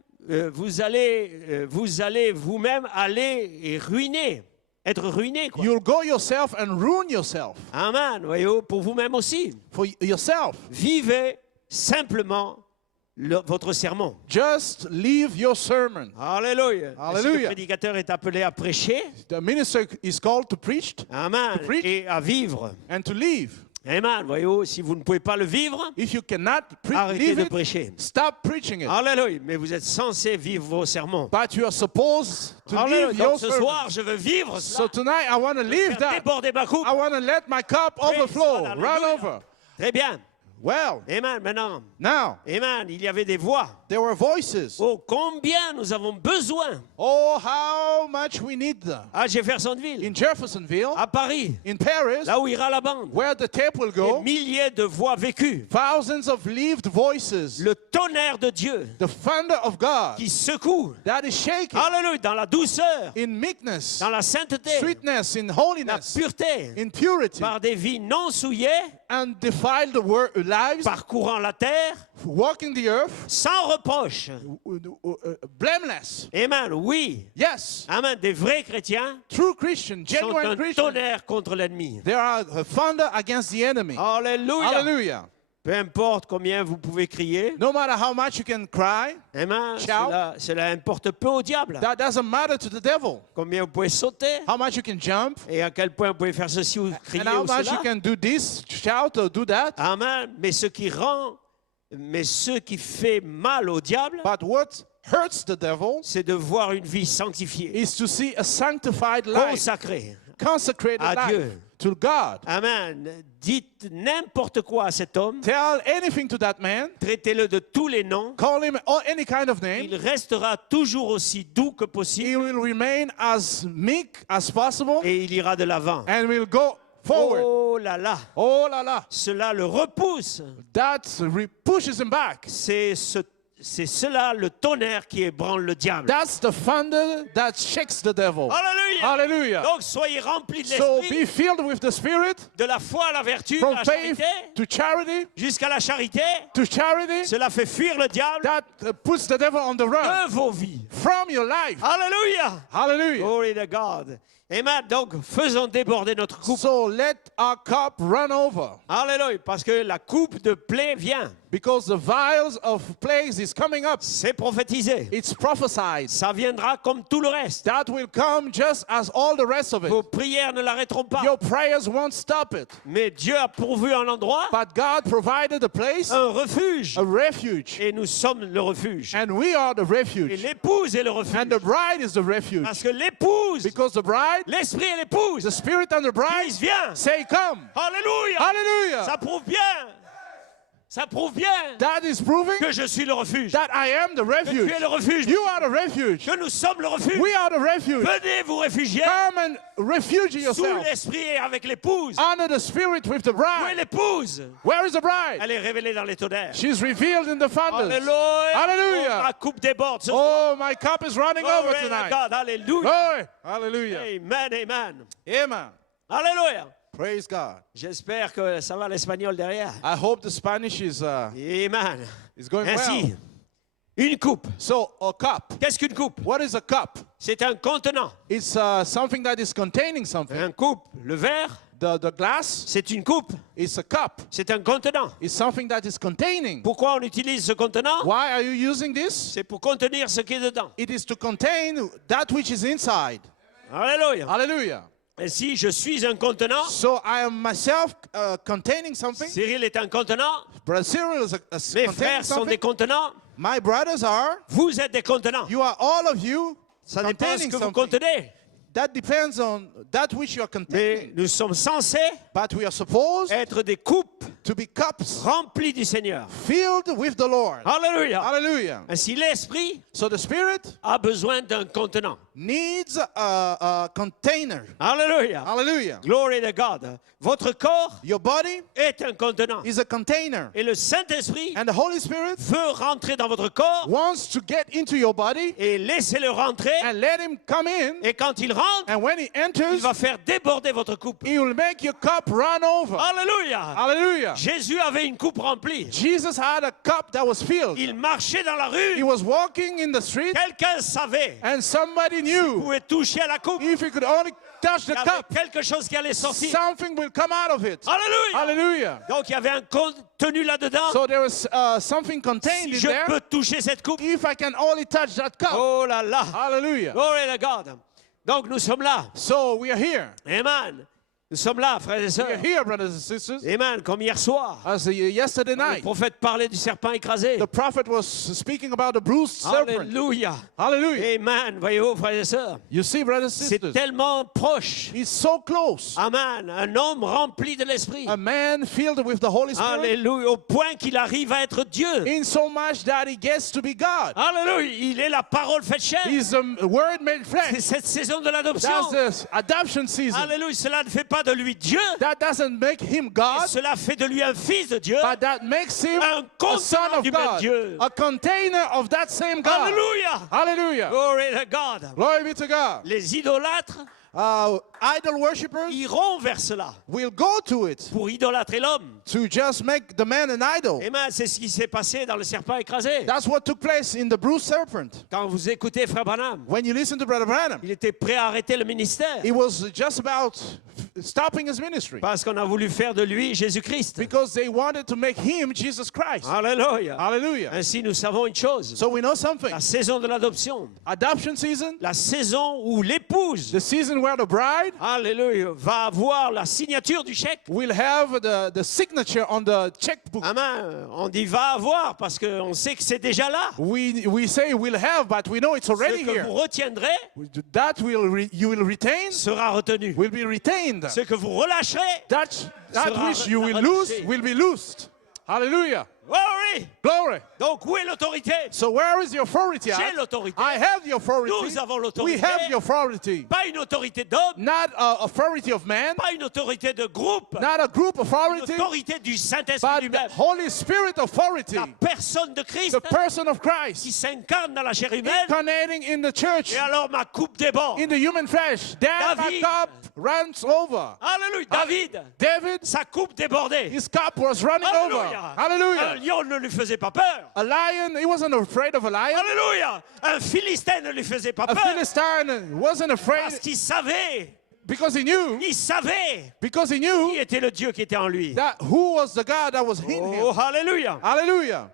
vous allez vous-même aller et ruiner, être ruiné. Quoi. you'll go yourself and ruin yourself. Amen. Voyez-vous, pour vous-même aussi. For yourself. Vivez simplement votre sermon. Just leave your sermon. Alléluia. Parce que le Alléluia. prédicateur est appelé à prêcher. The minister is called to preach Amen. To preach. Et à vivre. and to live. Amen. Voyez-vous, si vous ne pouvez pas le vivre, If you cannot arrêtez live de it, prêcher. stop preaching it. Alléluia. Mais vous êtes censé vivre vos sermons. But you are supposed to Alléluia. live your Donc ce soir, sermon. je veux vivre So cela. tonight I want to live Faire that. déborder ma coupe. I want to let my cup overflow, God, run hallelujah. over. Très bien. Well, Amen. Maintenant. now, Amen. Il y avait des voix. there were voices. Oh, combien nous avons besoin Oh, how much we need them. à Jeffersonville, In Jeffersonville, à Paris, in Paris, là où ira la bande. where the tape will Des go, milliers de voix vécues. thousands of lived voices. Le tonnerre de Dieu The thunder of God qui secoue. that is shaking Alléluia. Dans la douceur, in meekness, dans la sainteté, sweetness, in la holiness, pureté, in purity, par des vies non souillées, and defile the lives, parcourant la terre, walking the earth, sans reproche. blameless. Amen. Oui. Yes, Amen. Des vrais chrétiens true Christian, sont genuine un Christian. tonnerre contre l'ennemi. There are a thunder against the enemy. Alléluia. Hallelujah. Peu importe combien vous pouvez crier. No matter how much you can cry, Amen. Shout. Cela importe peu au diable. that doesn't matter to the devil. Combien vous pouvez sauter How much you can jump, et à quel point vous pouvez faire ceci ou crier and how ou much you cela. can do this, shout or do that. Amen. Mais ce qui fait mal au diable, But what hurts the devil c'est de voir une vie sanctifiée, is to see a sanctified life, consacrée consecrated à life Dieu. to God. Amen. Dites n'importe quoi à cet homme, Tell anything to that man, traitez-le de tous les noms, call him any kind of name. il restera toujours aussi doux que possible He will remain as meek as possible et il ira de l'avant. and will go forward. Oh là là, Oh la la, cela le repousse. that pushes him back. C'est cela le tonnerre qui ébranle le diable. That's the thunder that shakes the devil. Alléluia. Hallelujah. Donc soyez remplis de So l'esprit, be filled with the Spirit, de la foi à la vertu, à from la faith charité, to charity, jusqu'à la charité. to charity. Cela fait fuir le diable That puts the devil on the run de vos vies. from your life. Alléluia. Hallelujah. Glory to God. Amen. Donc faisons déborder notre coupe. So let our cup run over, Alléluia. Parce que la coupe de plaie vient. because the vials of plagues is coming up. C'est prophétisé. It's prophesied. Ça viendra comme tout le reste. That will come just as all the rest of it. Vos prières ne l'arrêteront pas. Your prayers won't stop it. Mais Dieu a pourvu un endroit, But God provided a place, un refuge. a refuge. Et nous sommes le refuge. And we are the Et refuge. l'épouse est le refuge. And the bride is the refuge. Parce que l'épouse, Because the bride, l'esprit et l'épouse, the Spirit and the bride disent viens. say, come. Alléluia. Hallelujah. Ça prouve bien. Ça prouve bien That is proving que je suis le refuge. that I am the Que tu refuge. es le refuge. You are the refuge. Que nous sommes le refuge. We are the refuge. Venez vous réfugier Come and refuge sous yourself l'esprit et avec l'épouse. under the Spirit with the Où est bride. l'épouse? Where is the bride? Elle est révélée dans les tonnerres. She's revealed in the thunders. Alléluia. Hallelujah. Oh, ma coupe déborde ce soir. Oh, my cup is running Glory over to tonight. God. Alléluia. Glory. Hallelujah. Amen, amen. Amen. Alléluia. Praise God. J'espère que ça va l'espagnol derrière. I hope the Spanish is Amen. going Ainsi, well. une coupe. So, a cup. Qu'est-ce qu'une coupe? What is a cup? C'est un contenant. It's something that is containing something. Un coupe. Le verre, The glass c'est une coupe. is a cup. C'est un contenant. It's something that is containing. Pourquoi on utilise ce contenant? Why are you using this? C'est pour contenir ce qui est dedans. It is to contain that which is inside. Alléluia. Hallelujah. Ainsi, je suis un contenant. So I am myself containing something. Cyril est un contenant. Brother Cyril is Mes containing frères sont des something. contenants. My brothers are. Vous êtes des contenants. You are all of you Ça dépend de ce containing que vous something. contenez. That depends on that which you are Mais containing. nous sommes censés But we are supposed être des coupes to be cups remplies du Seigneur. filled with the Lord. Alléluia. Hallelujah. Ainsi, l'esprit So the Spirit a besoin d'un contenant. needs a container. Alléluia. Hallelujah. Glory to God. Votre corps Your body est un contenant. is a container. Et le Saint-Esprit And the Holy Spirit veut rentrer dans votre corps wants to get into your body et laissez-le rentrer. and let him come in. Et quand il rentre, And when he il enters, va faire déborder votre coupe. he will make your cup run over. Alléluia. Hallelujah. Jésus avait une coupe remplie. Jesus had a cup that was filled. Il marchait dans la He rue. was walking in the street Quelqu'un savait. and somebody knew Pouvait toucher à la coupe. if he could only touch the Il y avait cup, quelque chose qui allait sortir. something will come out of it. Alléluia. Hallelujah. Donc il y avait un contenu là-dedans. So there was something contained Si in je there. peux toucher cette coupe. If I can only touch that cup. Oh là là. Hallelujah. Glory to God. Donc nous sommes là. So we are here. Amen. Nous sommes là, frères et We sœurs. are here, brothers and sisters. Amen. Comme hier soir. As yesterday Le night, prophète parlait du serpent écrasé. the prophet was speaking about the bruised serpent. Alléluia. Hallelujah. Amen. Voyez-vous, frères et sœurs. You see, brothers and C'est sisters, tellement proche. he's so close. Amen. Un homme rempli de l'esprit. A man filled with the Holy Spirit, Alléluia. Au point qu'il arrive à être Dieu. in so much that he gets to be God. Alléluia. Il est la parole faite chair. He's the word made C'est flesh. cette saison de l'adoption. That's the adoption season. Alléluia. Cela ne fait pas de lui Dieu. That doesn't make him God, Cela fait de lui un fils de Dieu. but that makes him Un a son contenant of du même God, Dieu. a container of that same God. Alléluia. Hallelujah. Glory to God. Glory be to God. Les idolâtres Idol worshippers iront vers cela will go to it pour idolâtrer l'homme. to just make the man an idol. Amen. C'est ce qui s'est passé dans le serpent écrasé. That's what took place in the bruised serpent. Quand vous écoutez Frère Branham, When you listen to Brother Branham, il était prêt à arrêter le ministère he was just about stopping his ministry parce qu'on a voulu faire de lui Jésus-Christ. because they wanted to make him Jesus Christ. Alléluia. Hallelujah. Ainsi, nous savons une chose. So we know something. La saison de l'adoption, Adoption season, la saison où l'épouse, the season where the bride alléluia, va avoir la signature du chèque. will have the signature on the checkbook. Amen. On dit va avoir parce qu'on sait que c'est déjà là. We say we'll have, but we know it's Ce already que here. vous retiendrez That you will retain, sera retenu. will be retained. Ce que vous relâcherez, That sera which you will relâché. lose will be loosed. Hallelujah. glory. Glory. Donc où est l'autorité? So where is the authority at? J'ai l'autorité. I have the authority. Nous avons We l'autorité. have the authority. Pas une autorité d'homme, Not authority of man, pas une autorité de groupe, not a group une authority, autorité du Saint-Esprit but the lui-même. Holy Spirit authority, La personne de Christ the person of qui Christ, s'incarne dans la chair humaine. incarnating in the church, Et alors ma coupe déborde. in the human flesh. Then my David. cup runs over. Alléluia. David, David, sa coupe débordait. his cup was running over. Alléluia. Un Hallelujah. lion ne lui faisait pas peur. A lion, he wasn't afraid of a lion. Alléluia. Un Philistin ne lui faisait pas A peur. Philistine wasn't afraid Parce qu'il savait, because he knew qui était le Dieu qui était en lui. that who was the God that was in him. Oh, alléluia. Hallelujah.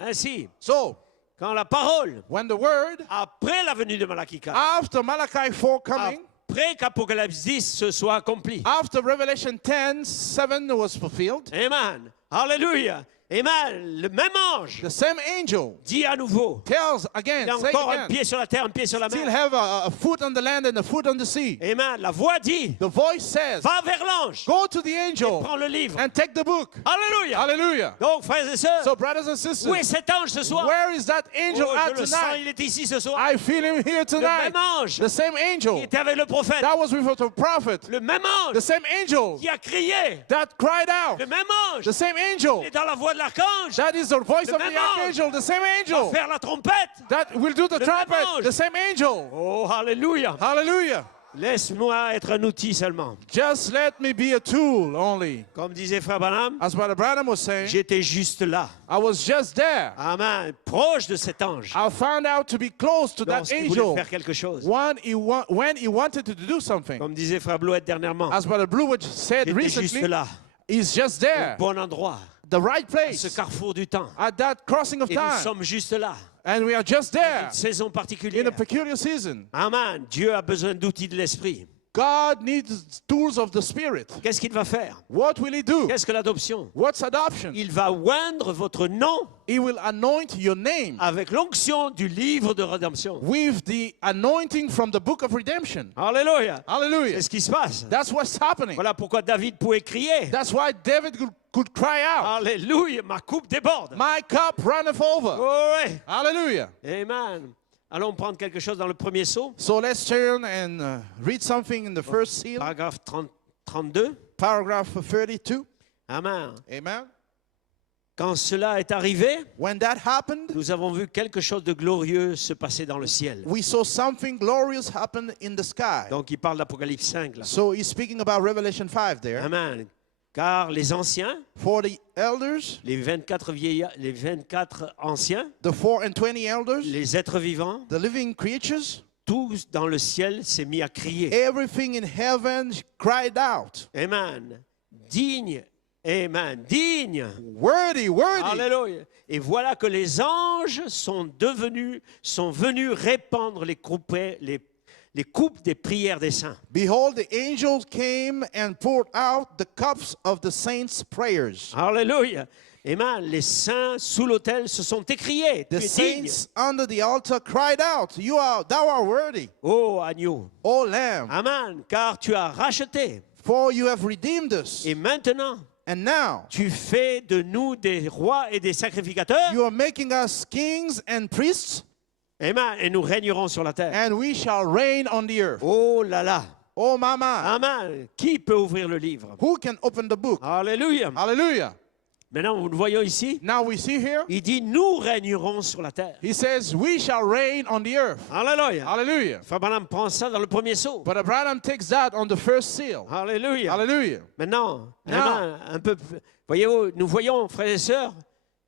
Ainsi, So, quand la parole, when the word, après la venue de Malachi 4, after Malachi 4 coming, après qu'Apocalypse 10 se soit accompli, after Revelation 10:7 was fulfilled, Amen. Alléluia. Amen. Le même ange the same angel dit à nouveau, tells again, il a say encore un again, pied sur la terre, un pied sur la still mer. have a foot on the land and a foot on the sea. Amen. La voix dit, The voice says, va vers l'ange, go to the angel prends le livre. and take the book. Alléluia. Hallelujah. Donc, frères et sœurs, So, brothers and où est sisters, cet ange ce soir? where is that angel Oh, at je le sens, tonight? il est ici ce soir. I feel him here Le tonight. même ange The same qui angel était avec le prophète. that was with the prophet. Le même The ange same angel qui a crié. that cried out. Le même ange The same qui angel est dans la voix de l'archange. that is the voice Le of the même ange. archangel. The same angel Faire la trompette. that will do the Le même trumpet. ange. The same angel. Oh, alléluia. Hallelujah. Laisse-moi être un outil seulement. Just let me be a tool only. Comme disait Frère Branham, As Brother Branham was saying, j'étais juste là. I was just there. Amen. Proche de cet ange. I found out to be close to that Lorsqu'il voulait angel faire quelque chose. when he wanted to do something. Comme disait Frère Blouette dernièrement. As Brother Blue said J'étais juste recently, là. he's just there, Au bon endroit. the right À ce place, carrefour du temps. at that crossing of Et nous time. sommes juste là. And we are just there Une saison in particulière. a peculiar season. Amen. Dieu a besoin d'outils de l'esprit. God needs tools of the Spirit. Qu'est-ce qu'il va faire? What will He do? Qu'est-ce que l'adoption? What's adoption? Il va oindre votre nom He will anoint your name avec l'onction du livre de rédemption. with the anointing from the book of redemption. Alléluia. Hallelujah. C'est ce qui se passe. That's what's happening. Voilà pourquoi David pouvait crier. That's why David could cry out, Alléluia, ma coupe déborde. my cup runneth over. Oh, ouais. Hallelujah. Amen. Allons prendre quelque chose dans le premier sceau, So let's turn and read something in the first seal, paragraphe 32. paragraph 32. Amen. Amen. Quand cela est arrivé, When that happened, nous avons vu quelque chose de glorieux se passer dans le ciel. we saw something glorious happen in the sky. Donc il parle d'Apocalypse 5 là. So he's speaking about Revelation 5 there. Amen. Car les anciens, For the elders, les 24 vieillards, les 24 anciens, the 4 and 20 elders, les êtres vivants, the living creatures, tous dans le ciel s'est mis à crier. everything in heaven cried out, Amen. Digne. Amen. Digne. worthy, worthy. Alléluia. Et voilà que les anges sont venus répandre les coupes des prières des saints. Behold, the angels came and poured out the cups of the saints' prayers. Alléluia. Amen. Les saints sous l'autel se sont écriés. The Tu es digne. saints under the altar cried out, thou art worthy, Ô agneau. O Lamb, Amen. Car tu as racheté. for you have redeemed us. Et maintenant, And now tu fais de nous des rois et des sacrificateurs. you are making us kings and priests, Amen. Et nous régnerons sur la terre. and we shall reign on the earth. Oh là là. Oh, mama, Amen. Qui peut ouvrir le livre? who can open the book? Alléluia. Hallelujah. Maintenant, nous le voyons ici. Now we see here, Il dit, nous régnerons sur la terre. he says, we shall reign on the earth. Alléluia. Hallelujah. Frère Branham prend ça dans le premier saut. But Abraham takes that on the first seal. Alléluia. Hallelujah. Maintenant, Now. amen, un peu, voyez-vous, nous voyons, frères et sœurs,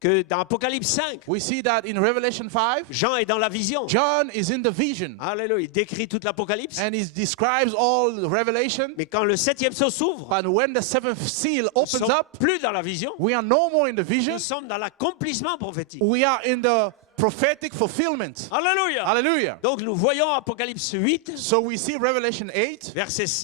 que dans Apocalypse 5, We see that in Revelation 5, Jean est dans la vision. John is in the vision, Alléluia. Il décrit toute l'Apocalypse. and he describes all the Revelation. Mais quand le septième sceau s'ouvre, But when the seventh seal nous ne opens sommes up, plus dans la vision. we are no more in the vision. Nous sommes dans l'accomplissement prophétique. We are in the prophetic fulfillment. Alléluia. Hallelujah. Donc nous voyons Apocalypse 8, So we see Revelation 8,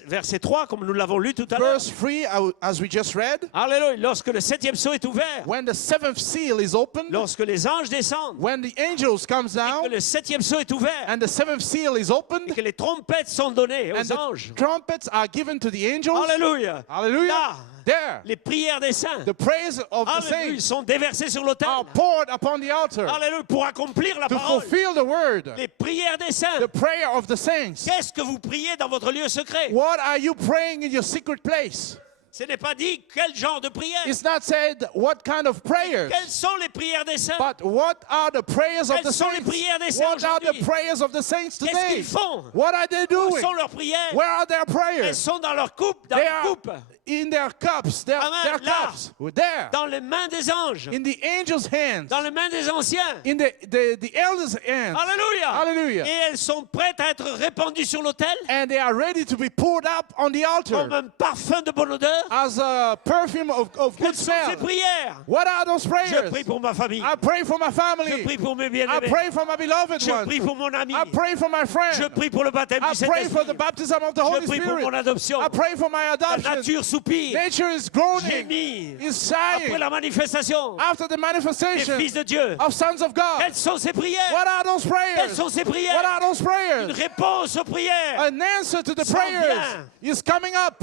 verset 3, comme nous l'avons lu tout à l'heure. verse 3, as we just read. Alléluia. Lorsque le septième sceau est ouvert, When the seventh seal is opened, lorsque les anges descendent, when the angels comes que down, le septième sceau est ouvert, and the seventh seal is et opened, que les trompettes sont données and aux the anges. trumpets are given to the angels. Alléluia. Hallelujah. Là, There, les prières des saints, the praise of the alléluia, saints sont déversées sur l'autel. are poured upon the altar Alléluia, pour accomplir la to parole. fulfill the word, Les prières des saints. the prayer of the saints. Qu'est-ce que vous priez dans votre lieu secret? What are you praying in your secret place? Ce n'est pas dit quel genre de prière. It's not said what kind of prayers, Quelles sont les prières des saints? but what are the prayers of the Quelles sont les saints? prières des saints What are the aujourd'hui? prayers of the saints Qu'est-ce today? qu'ils font? What are they Où doing? sont leurs prières? Where are their Elles prayers? sont dans leur coupe, dans They leur are coupe, in their cups, their Amen. Là. cups. There, dans les mains des anges, in the angels' hands, dans les mains des anciens. in the elders' hands. Alléluia. Hallelujah. Et elles sont prêtes à être répandues sur l'autel And they are ready to be poured up on the comme altar un parfum de bonne odeur. as a perfume of good Quelles sont ces smell. prières? What are those Je prayers? prie pour ma famille. I pray for my Je family. prie pour mes I bien-aimés. pray for my beloved Je ones. prie pour mon ami. I pray for my Je friend. prie pour le baptême I du pray for the Saint-Esprit. baptism of the Je Holy prie pour mon Spirit. adoption. I pray for my La adoption. nature soupire, Nature is groaning, gémit is après sighing la manifestation after the des manifestation fils de Dieu. of sons of God. Quelles sont ces prières? What are those Quelles prayers? sont ces What prières? are those Une prayers? réponse aux prières. An answer to the S'en prayers vient. is coming up.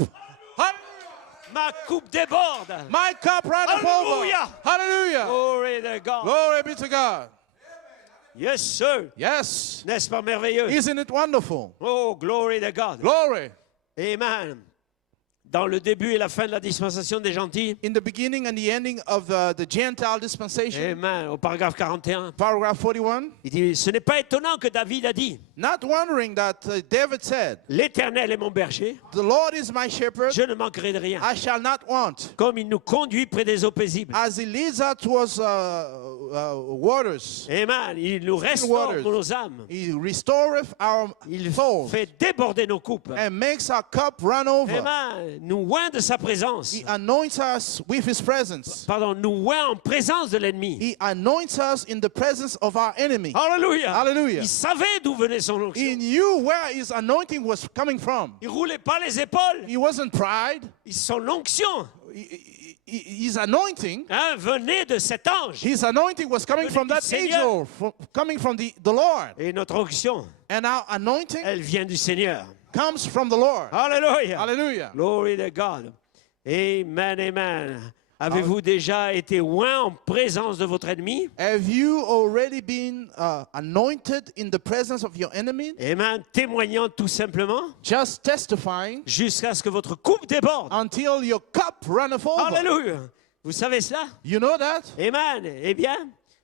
Ma coupe déborde. My cup runneth over. Hallelujah. Hallelujah. Glory to God. Glory be to God. Yes, sir. Yes. N'est-ce pas merveilleux? Isn't it wonderful? Oh, glory to God. Glory. Amen. Dans le début et la fin de la dispensation des gentils. In the beginning and the ending of the Gentile dispensation, Amen. Au paragraphe 41. paragraph 41, Il dit, ce n'est pas étonnant que David a dit, not wondering that David said, l'Éternel est mon berger, the Lord is my shepherd, je ne manquerai de rien. I shall not want. Comme il nous conduit près des eaux paisibles. As he leads us towards waters, Amen. Il nous restaure waters. pour nos âmes. he restoreth our Il souls fait déborder nos coupes. and makes our cup run over. Amen. Nous oint de sa présence. He anoints us with his presence. Pardon, nous oint en présence de l'ennemi. He anoints us in the presence of our enemy. Alléluia. Hallelujah. Il savait d'où venait son onction. He knew where his anointing was coming from. Il roulait pas les épaules. He wasn't pride. Son onction His anointing, venait de cet ange. his anointing was coming Venait from du that Seigneur. angel, coming from the Lord. Et notre onction, And our anointing elle vient du Seigneur. comes from the Lord. Alléluia. Hallelujah. Glory to God. Amen, amen. Avez-vous déjà été oint en présence de votre ennemi? Have you already been anointed in the presence of your enemy? Amen. Témoignant tout simplement Just testifying jusqu'à ce que votre coupe déborde. until your cup runneth over. Alléluia. Vous savez cela? You know that? Amen. Eh bien,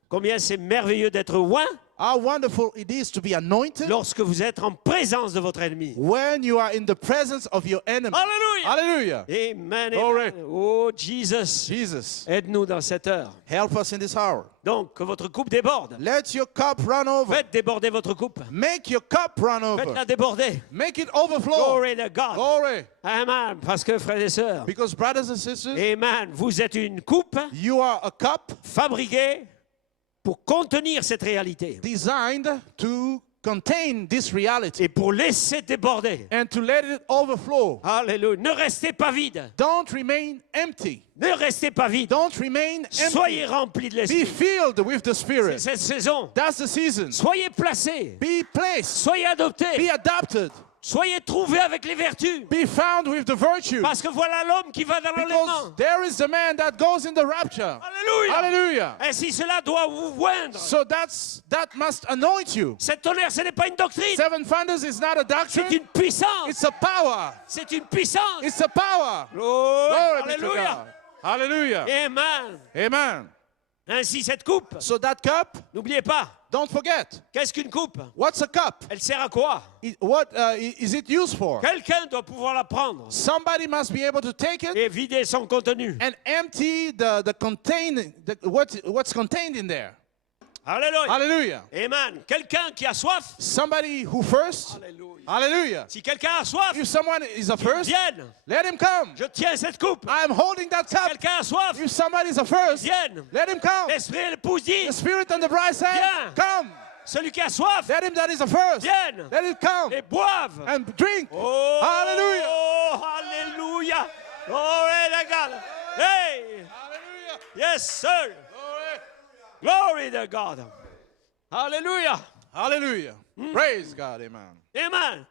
combien c'est merveilleux d'être oint How wonderful it is to be anointed lorsque vous êtes en présence de votre ennemi. when you are in the presence of your enemy. Alléluia. Hallelujah. Amen. Glory. Amen. Oh, Jesus. Jesus, Aide-nous dans cette heure. help us in this hour. Donc, que votre coupe déborde. Let your cup run over. Faites déborder votre coupe. Make your cup run over. Faites-la déborder. Make it overflow. Glory to God. Glory. Amen. Parce que, frères et sœurs, Because brothers and sisters, Amen, vous êtes une coupe you are a cup fabriquée pour contenir cette réalité designed to contain this reality et pour laisser déborder. and to let it overflow. Alléluia. Ne restez pas vide. Don't remain empty. Ne restez pas vide. Don't remain Soyez empty. remplis de Be l'esprit. filled with the C'est Spirit. cette saison. That's the season. Soyez placés. Be placed. Soyez adoptés. Be adopted. Soyez trouvés avec les vertus. Be found with the virtue. Parce que voilà l'homme qui va dans Because l'enlèvement. there is the man that goes in the rapture. Alléluia. Hallelujah. Ainsi cela doit vous oindre. So that must anoint you. Cette tonnerre, ce n'est pas une doctrine. Seven thunders is not a C'est doctrine. une puissance. It's a power. C'est une puissance. It's a power. Oh, Glory be to alléluia. God. Hallelujah. Amen. Amen. Ainsi cette coupe, So that cup, n'oubliez pas, don't forget. qu'est-ce qu'une coupe? What's a cup? Elle sert à quoi? What is it used for? Quelqu'un doit pouvoir la prendre Somebody must be able to take it et vider son contenu. and empty what's contained in there. Alléluia. Hallelujah. Amen. Quelqu'un qui a soif. Somebody who first. Alléluia. Hallelujah. Si quelqu'un a soif, If someone is a first, vienne. let him come. Je tiens cette coupe. I'm holding that cup. Quelqu'un a soif, If somebody is a first, vienne. let him come. L'esprit et l'épouse dit, The Spirit and the bride say, Viens. come. celui qui a soif, Let him that is a first, vienne let him come et boive. and drink. Oh, Hallelujah. Hallelujah. Glory to God. Hey. Hallelujah. Yes, sir. Glory to God. Hallelujah. Hallelujah. Praise God. Amen. Amen.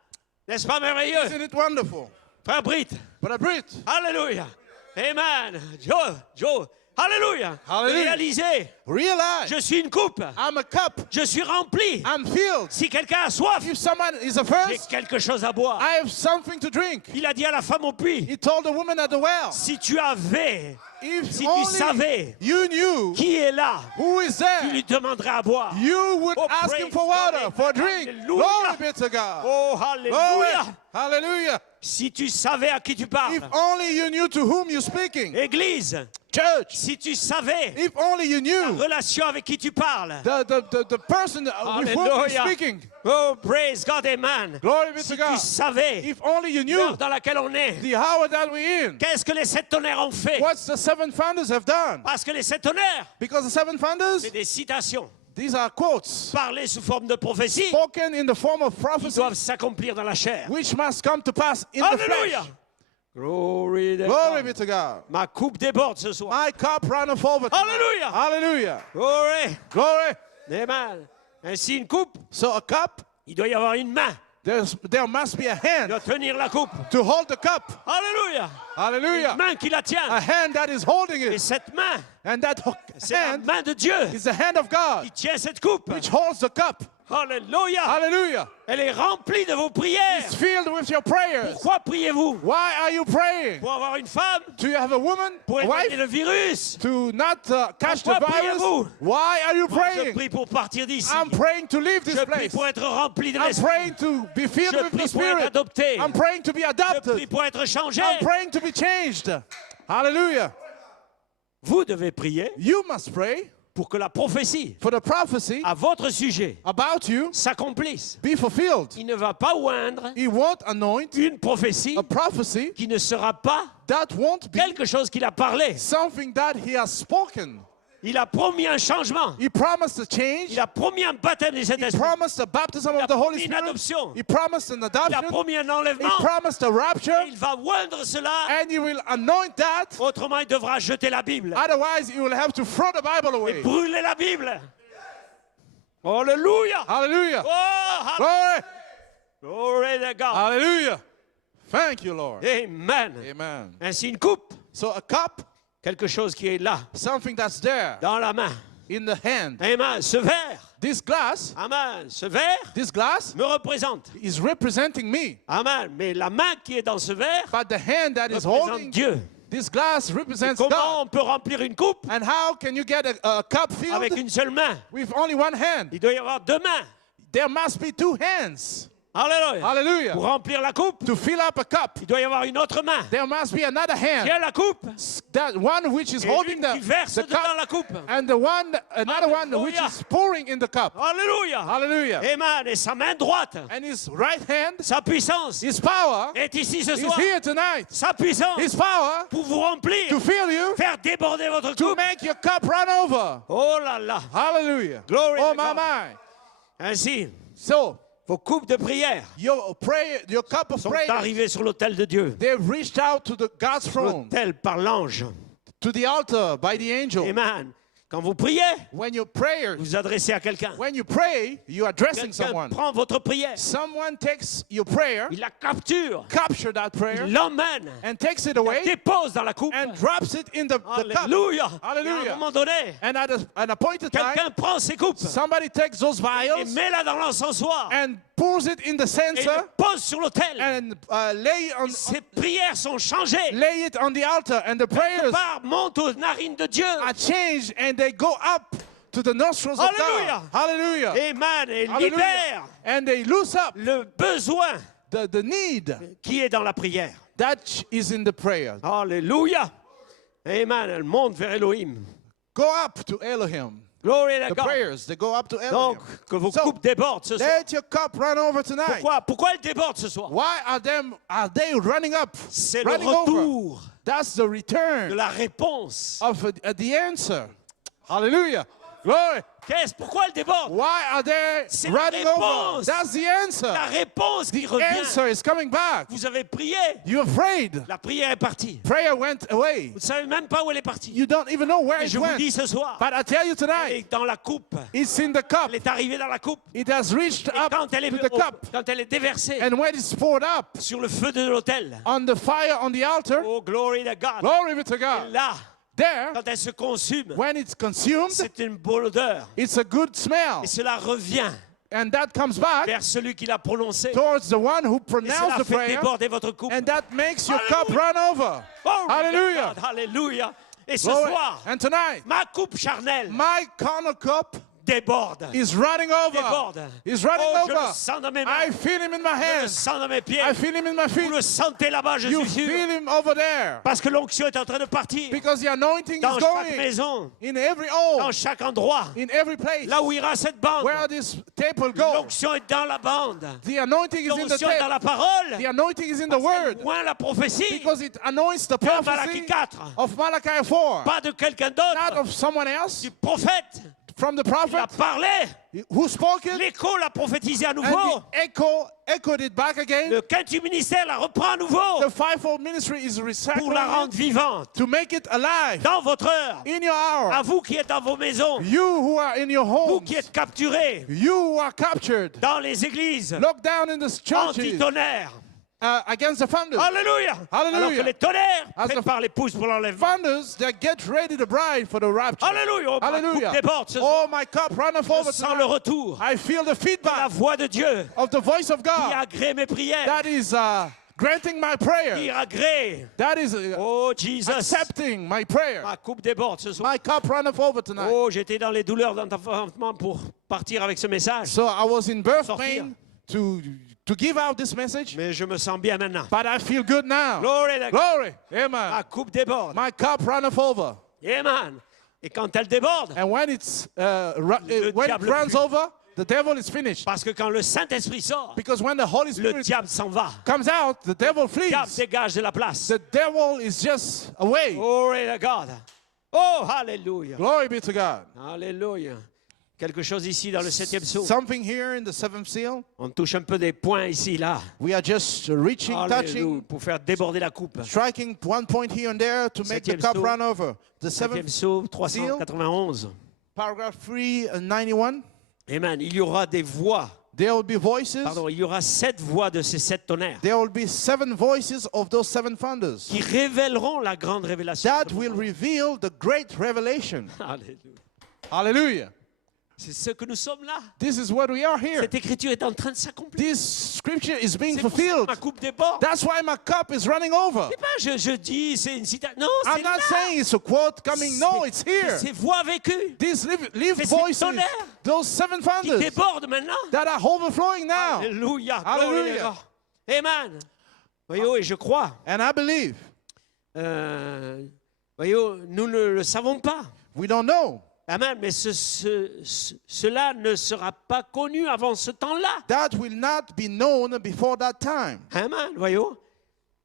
N'est-ce pas merveilleux? Isn't it wonderful? Frère Britt. But Brit, Alléluia. Amen. Joe. Alléluia. Hallelujah. Réalisez, realize je suis une coupe. I'm a cup. Je suis rempli. I'm filled. Si quelqu'un a soif, If someone is a j'ai first, quelque chose à boire. I have something to drink. Il a dit à la femme au puits, He told the woman at the well, si tu avais, if si tu only savais you knew qui est là, who is tu there, lui demanderais à boire. you would Oh, ask praise him for God. water, for a drink. Hallelujah. Glory be to God. Oh, Glory. Alléluia. Hallelujah. Si tu savais à qui tu parles. If only you knew to whom you're speaking. Église, Church, si tu savais if only you la knew relation avec qui tu parles. the person with whom you're Hallelujah. speaking. Oh, praise God, amen. Glory be Si to God. tu savais If only you knew l'heure dans laquelle on est, the hour that we're in. qu'est-ce que les sept tonnerres ont fait? What the seven founders have done. Parce que les sept tonnerres, Because the seven founders, c'est des citations these are quotes parlées sous forme de prophétie spoken in the form of qui prophecy, doivent s'accomplir dans la chair. which must come to pass in the Hallelujah. flesh. Glory to Glory God. be to God. Ma coupe déborde ce soir. My cup runneth over. tonight. Hallelujah. Hallelujah. Glory. Glory. Amen. Ainsi, une coupe, So a cup, il doit y avoir une main. there must be a Il hand doit tenir la coupe. to hold the cup. Alléluia. Hallelujah. Une main qui la tient. A hand that is holding Et it. cette main, And that c'est la hand main de Dieu is the hand of God, qui tient cette coupe. which holds the cup. Alléluia. Hallelujah. Elle est remplie de vos prières. It's filled with your prayers. Pourquoi priez-vous? Why are you praying? Pour avoir une femme? Do you have a woman, Pour a éloigner wife? le virus? To not catch the Pourquoi virus? priez-vous? Why are you Moi, je praying? prie pour partir d'ici. I'm praying to leave this Je prie place. pour être rempli de I'm l'esprit. praying to be filled Je with prie the pour être Spirit. adopté. I'm praying to be Je prie adopted. pour être changé. I'm praying to be changed. Hallelujah. Vous devez prier You must pray pour que la prophétie for the prophecy à votre sujet about you s'accomplisse. be fulfilled. Il ne va pas oindre He won't anoint une prophétie a prophecy qui ne sera pas that won't be quelque chose qu'il a parlé. something that he has spoken. Il a promis un changement. He promised a change. Il a promis un baptême de cet He esprit. promised a baptism Il a of the Holy promis une Spirit. adoption. He promised an Il a adoption. promis un He enlèvement. promised a rapture. Il va oindre cela. And he will anoint that. Autrement, il devra jeter la Bible. Otherwise, you will have to throw the Bible Et away. brûler la Bible. Alléluia. Hallelujah. Oh, Glory. glory to God. Hallelujah. Thank you, Lord. Amen. Amen. Ainsi, une coupe, So a cup, quelque chose qui est là, something that's there dans la main. in the hand. Amen. Ce verre, This glass, amen. Ce verre this glass me représente. is representing me. Amen. Mais la main qui est dans ce verre But the hand that is représente holding Dieu. this glass represents Comment God. on peut remplir une coupe And how can you get a cup avec filled une seule main? with only one hand? Il doit y avoir deux mains. There must be two hands. Alléluia. Pour Hallelujah. remplir la coupe, To fill up a cup, il doit y avoir une autre main. there must be another hand. Tiens la coupe That one which is et holding une qui verse the dedans cup, la coupe. and the one, another one which Hallelujah. is pouring in the cup. Alléluia. Hallelujah. Amen. Et sa main droite, And his right hand, sa puissance his power, est ici ce is soir. here tonight. Sa puissance His power pour vous remplir, to fill you, faire déborder votre to coupe. make your cup run over. Oh là là. Hallelujah. Glory Oh to my, God. my. Ainsi, So vos coupes de prière your prayer, your cup of sont prayer, arrivées sur l'autel de Dieu. they've reached out to the God's throne, L'autel par l'ange. to the altar by the angel. Amen. Quand vous priez, When you pray, vous vous adressez à quelqu'un. when you pray, you're addressing Quelqu'un someone. prend votre prière, Someone takes your prayer, il la capture, capture that prayer, il l'emmène, and takes it la away dépose dans la coupe. and drops it in the cup. Alléluia. Hallelujah. Et à un moment donné, And at an appointed time, quelqu'un prend ses coupes somebody takes those et vials met la dans l'encensoir and pours it in the et censer le pose sur l'autel. and Ses prières sont changées. lay it on the altar, and the prayers Par monte aux narines de Dieu. are changed and they go up to the nostrils of Hallelujah. God. Hallelujah. Amen. Et Hallelujah. libère And they loose up le besoin the need qui est dans la prière. that is in the prayer. Alléluia. Amen. Elle monte vers Elohim. Go up to Elohim. Glory to The God. prayers, they go up to Elohim. Donc, que vos So, coupes débordent ce soir. let your cup run over tonight. Pourquoi elles débordent ce soir? Why are they running up? C'est le Running over. retour That's the de return la réponse. of the answer. Hallelujah. Glory. Pourquoi elles débordent? Why are they C'est la running over? réponse. That's the answer. La réponse qui The revient. answer is coming back. Vous avez prié. You're afraid. La prière est partie. Prayer went away. Vous ne savez même pas où elle est partie. You don't even know where Et it je vous went. dis ce soir, But I tell you elle tonight, est dans la coupe. it's in the cup. Elle est arrivée dans la coupe. It has reached Et up quand elle to the cup. quand elle est déversée And when it's poured up sur le feu de l'autel, on the fire on the altar, oh glory to God. glory be to Et God. là, There, quand elle se consume, when it's consumed, c'est une bonne odeur. it's a good smell. Et cela revient And that comes back vers celui qui l'a prononcé. towards the one who Et pronounced cela the fait prayer. déborder votre coupe. And that makes your cup Hallelujah. run over. Oh, Hallelujah. God, Alléluia. Et ce Glory. soir, And tonight, ma coupe charnelle my corner cup déborde. is running over. Déborde. Is running Oh, je le over. sens dans mes I mains. feel him in my Je le hands. sens dans mes pieds. I feel him in my Vous feet. le sentez là-bas, je You suis sûr. feel him over there. Parce que l'onction est en train de partir. Because the anointing Dans is chaque going maison, in every dans home, chaque endroit, in every place. là où ira cette bande. Where this tape will go. L'onction est dans la bande. The anointing is in the L'onction est dans tape. la parole. The anointing is in the word. Moins la prophétie. Because it anoints the Malachie prophecy 4. of Malachi 4. Pas de quelqu'un Not d'autre. of someone else. Du prophète. from the Il a prophet parlé. who spoke it, L'écho l'a prophétisé à and nouveau. the echo echoed it back again. Le quintuple ministère la reprend à nouveau The fivefold ministry is pour la recycling rendre it vivante. to make it alive Dans votre heure, in your hour. à vous qui êtes dans vos maisons, You who are in your vous homes, qui êtes capturés you who are captured, dans les églises, locked down in the churches anti-tonnerres. against the thunders. Alléluia. Hallelujah. Alors que les tonnerres As the préparent l'épouse pour l'enlèvement. Thunders that get ready the bride for the rapture. Alléluia. Oh, ma Hallelujah. coupe déborde ce soir. Oh, my cup runneth over Je sens le tonight. retour I feel the de la feedback voix de Dieu of the voice of qui God agrée mes prières, that is granting my qui prayer. agrée. That is Oh Jesus. accepting my prayer. Ma coupe déborde ce soir. My cup runneth over tonight. Oh, j'étais dans les douleurs d'enfantement pour partir avec ce message. So I was in birth Sortir. pain to give out this message, Mais je me sens bien maintenant. but I feel good now. Glory to God. Glory. Ma Amen. coupe déborde. My cup runneth over. Amen. Et quand elle déborde, And when it's Le when it diable runs fuit. over, the devil is finished. parce que quand le Saint-Esprit sort, Because when the Holy le Spirit diable s'en va. comes out, the devil Le flees. diable dégage de la place. The devil is just away. Glory to God. Oh, hallelujah. Glory be to God. Alléluia. Quelque chose ici dans le 7e psaume. Something here in the seventh seal. On touche un peu des points ici, là. We are just reaching, Alléluia, touching, pour faire déborder la coupe. striking one point here and there to make the Septième cup psaume. run over. The 7e seventh psaume 391. paragraph 391. Amen. Il y aura des voix. There will be voices. Pardon, il y aura 7 voix de ces 7 tonnerres There will be 7 voices of those 7 thunders qui révéleront la grande révélation. that will reveal the great revelation. Alléluia. Hallelujah. C'est ce que nous sommes là. This is what we are here. Cette écriture est en train de s'accomplir. This scripture is being C'est pour ça que fulfilled. ma coupe déborde. That's why my cup is running over. C'est pas je dis, c'est une citation. Non, c'est I'm not là. saying it's a quote coming. No, it's here. C'est voix vécue These live Mais ces voices, tonnerres those 7 qui thunders débordent maintenant. that are overflowing now. Alléluia. Hallelujah. Glory to God. Amen. Voyez-vous, et je crois. And I believe, Voyez-vous, nous ne le savons pas. we don't know, Amen. Mais cela ne sera pas connu avant ce temps-là. that will not be known before that time. Amen. Voyez-vous.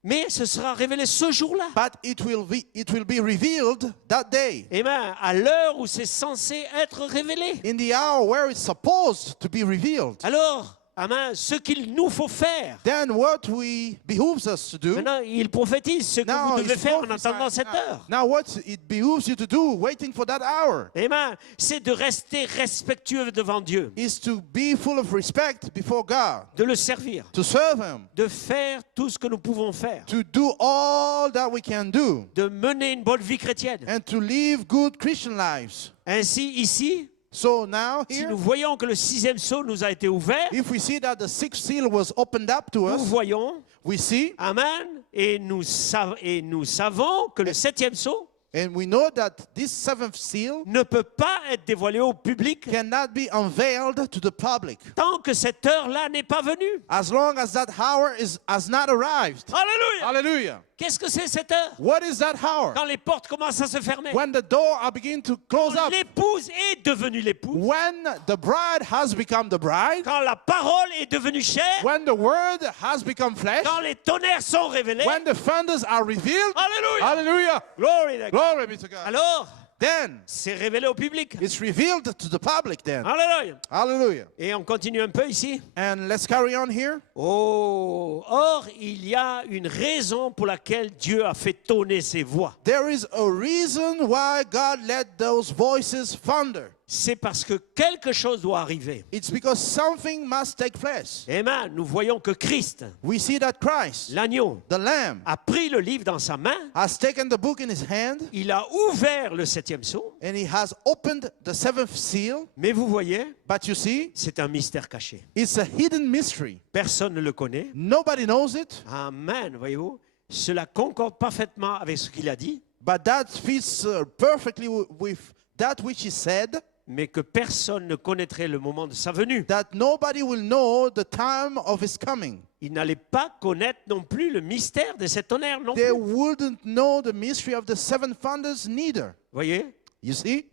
Mais ce sera révélé ce jour-là. But it will be revealed that day, Amen. À l'heure où c'est censé être révélé. in the hour where it's supposed to be revealed. Alors, amen, ce qu'il nous faut faire. Then what we behooves us to do, Maintenant, il prophétise ce que now, vous devez it's faire en prophesied. attendant cette heure. Now what it behooves you to do, waiting for that hour, Amen. C'est de rester respectueux devant Dieu, is to be full of respect before God, de le servir, to serve Him, de faire tout ce que nous pouvons faire, to do all that we can do, de mener une bonne vie chrétienne. and to live good Christian lives. Ainsi, ici, So now si here, nous voyons que le 6e sceau nous a été ouvert, if we see that the 6th seal was opened up to nous us, voyons, we see amen, et nous savons que le 7e sceau and we know that this 7th seal ne peut pas être dévoilé au public cannot be unveiled to the public tant que cette heure-là n'est pas venue. as long as that hour has not arrived. Alléluia! Hallelujah. Qu'est-ce que c'est cette heure? What is that hour? Quand les portes commencent à se fermer. When the door are beginning to close Quand up. l'épouse est devenue l'épouse. When the bride has become the bride. Quand la parole est devenue chair. When the word has become flesh. Quand les tonnerres sont révélés. When the thunders are revealed. Alléluia! Hallelujah. Glory to God. Glory be to God. Alors, Then c'est révélé au public. it's revealed to the public then. Alléluia! Hallelujah. Et on continue un peu ici. And let's carry on here. Oh, or il y a une raison pour laquelle Dieu a fait tonner ses voix. There is a reason why God let those voices thunder. C'est parce que quelque chose doit arriver. It's because something must take place. Amen. Nous voyons que Christ, We see that Christ, l'agneau, the Lamb, a pris le livre dans sa main. has taken the book in his hand Il a ouvert le 7e sceau. and he has opened the 7th seal. Mais vous voyez, But you see, c'est un mystère caché. it's a hidden mystery. Personne ne le connaît. Nobody knows it, Amen. Voyez-vous, cela concorde parfaitement avec ce qu'il a dit, but that fits perfectly with that which he said, mais que personne ne connaîtrait le moment de sa venue. that nobody will know the time of his coming. Il n'allait pas connaître non plus le mystère de cet tonnerre non They plus. wouldn't know the mystery of the 7 thunders neither. Voyez, You see,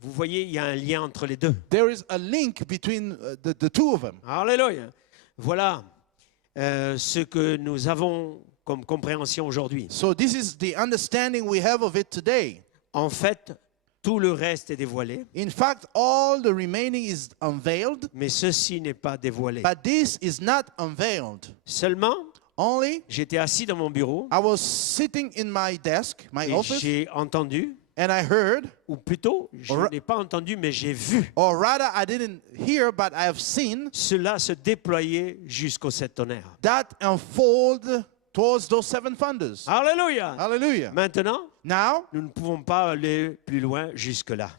vous voyez, il y a un lien entre les deux. there is a link between the two of them. Alléluia. Voilà ce que nous avons comme compréhension aujourd'hui. So this is the understanding we have of it today. En fait, Tout le reste est dévoilé, In fact, all the remaining is unveiled, mais ceci n'est pas dévoilé. but this is not unveiled. Seulement, Only j'étais assis dans mon bureau I was sitting in my desk, my et office, j'ai entendu, and I heard, ou plutôt, je Or- n'ai pas entendu, mais j'ai vu or rather I didn't hear, but I have seen cela se déployer jusqu'aux 7 tonnerres. that unfold towards those 7 thunders. Alléluia. Hallelujah. Maintenant, Now nous ne pouvons pas aller plus loin jusque-là.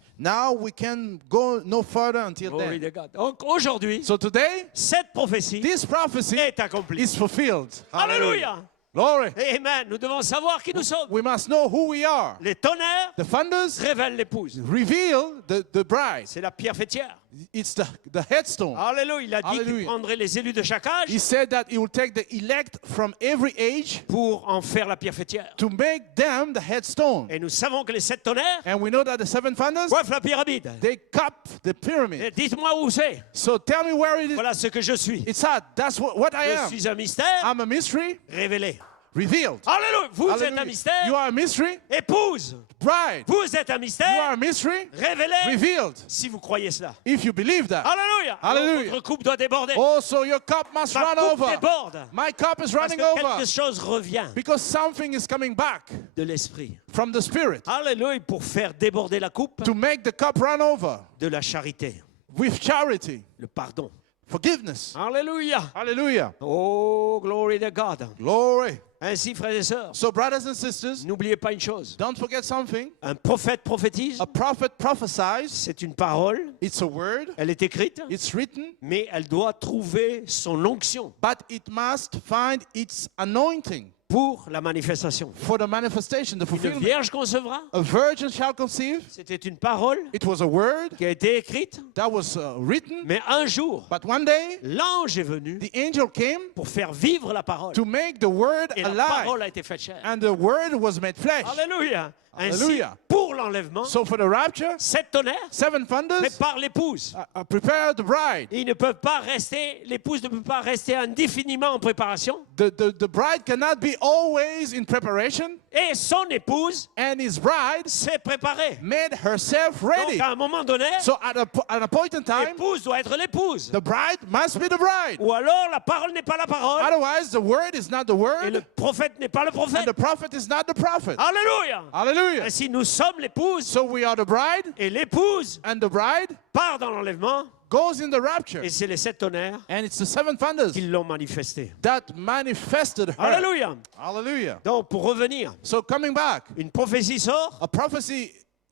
we can go no further until Glory then. to God. Donc aujourd'hui, So today, cette prophétie this prophecy est accomplie. is fulfilled. Alléluia. Glory. Amen. Nous devons savoir qui nous sommes. We must know who we are. Les tonnerres The thunders révèlent l'épouse. reveal the bride. C'est la pierre fêtière. It's the headstone. Alléluia. Il a dit qu'il Alléluia. prendrait les élus de chaque âge He said that he will take the elect from every age pour en faire la pierre fêtière. to make them the headstone. Et nous savons que les 7 tonnerres And we know that the 7 thunders, coiffent la pyramide. they cup the Et pyramid. dites-moi où c'est. So tell me where it is. Voilà ce que je suis. It's at. That's what I Je am. suis un mystère I'm a mystery révélé. revealed. Alléluia. Vous êtes un Hallelujah. You mystère are a mystery épouse. bride. Vous êtes un You are mystère a mystery révélé revealed. si vous croyez cela. If you believe that. Alléluia. Hallelujah. Alors, votre coupe doit déborder. Also, your cup must Ma run coupe over. déborde. My cup is Parce running que over quelque chose revient because something is coming back de l'esprit. from the Spirit Alléluia. Pour faire déborder la coupe to make the cup run over de la charité, with charity, le pardon. forgiveness. Alléluia. Hallelujah. Oh, glory to God. Glory. Ainsi, frères et sœurs, So, brothers and sisters, n'oubliez pas une chose. don't forget something. Un prophète prophétise, A prophet prophesies. c'est une parole, It's a word. elle est écrite, It's written. mais elle doit trouver son onction But it must find its anointing pour la manifestation. for the manifestation, the Une fulfillment. vierge concevra, A virgin shall conceive. c'était une parole It was a word qui a été écrite, that was written. mais un jour, But one day, l'ange est venu the angel came pour faire vivre la parole. to make the word Et la alive. parole a été faite chair. And the word was made flesh. Alléluia. Ainsi, Alléluia. pour l'enlèvement, So for the rapture, 7 tonnerres 7 thunders préparent l'épouse. prepare the bride. Ils ne peuvent pas rester, l'épouse ne peut pas rester indéfiniment en préparation. The bride cannot be always in preparation. Et son épouse And his bride s'est préparée. made herself Donc ready. à un moment donné, So at a point in time, l'épouse doit être l'épouse. the bride must be the bride. Ou alors la parole n'est pas la parole Otherwise, the word is not the et le word, prophète n'est pas le and prophète. the prophet is not the prophet. Alléluia. Hallelujah. Ainsi nous sommes l'épouse So we are the bride, et l'épouse and the bride part dans l'enlèvement goes in the rapture. et c'est les 7 tonnerres And it's the 7 thunders qui l'ont manifesté. that manifested her. Alléluia. Hallelujah. Donc pour revenir, So coming back, une prophétie sort, a prophecy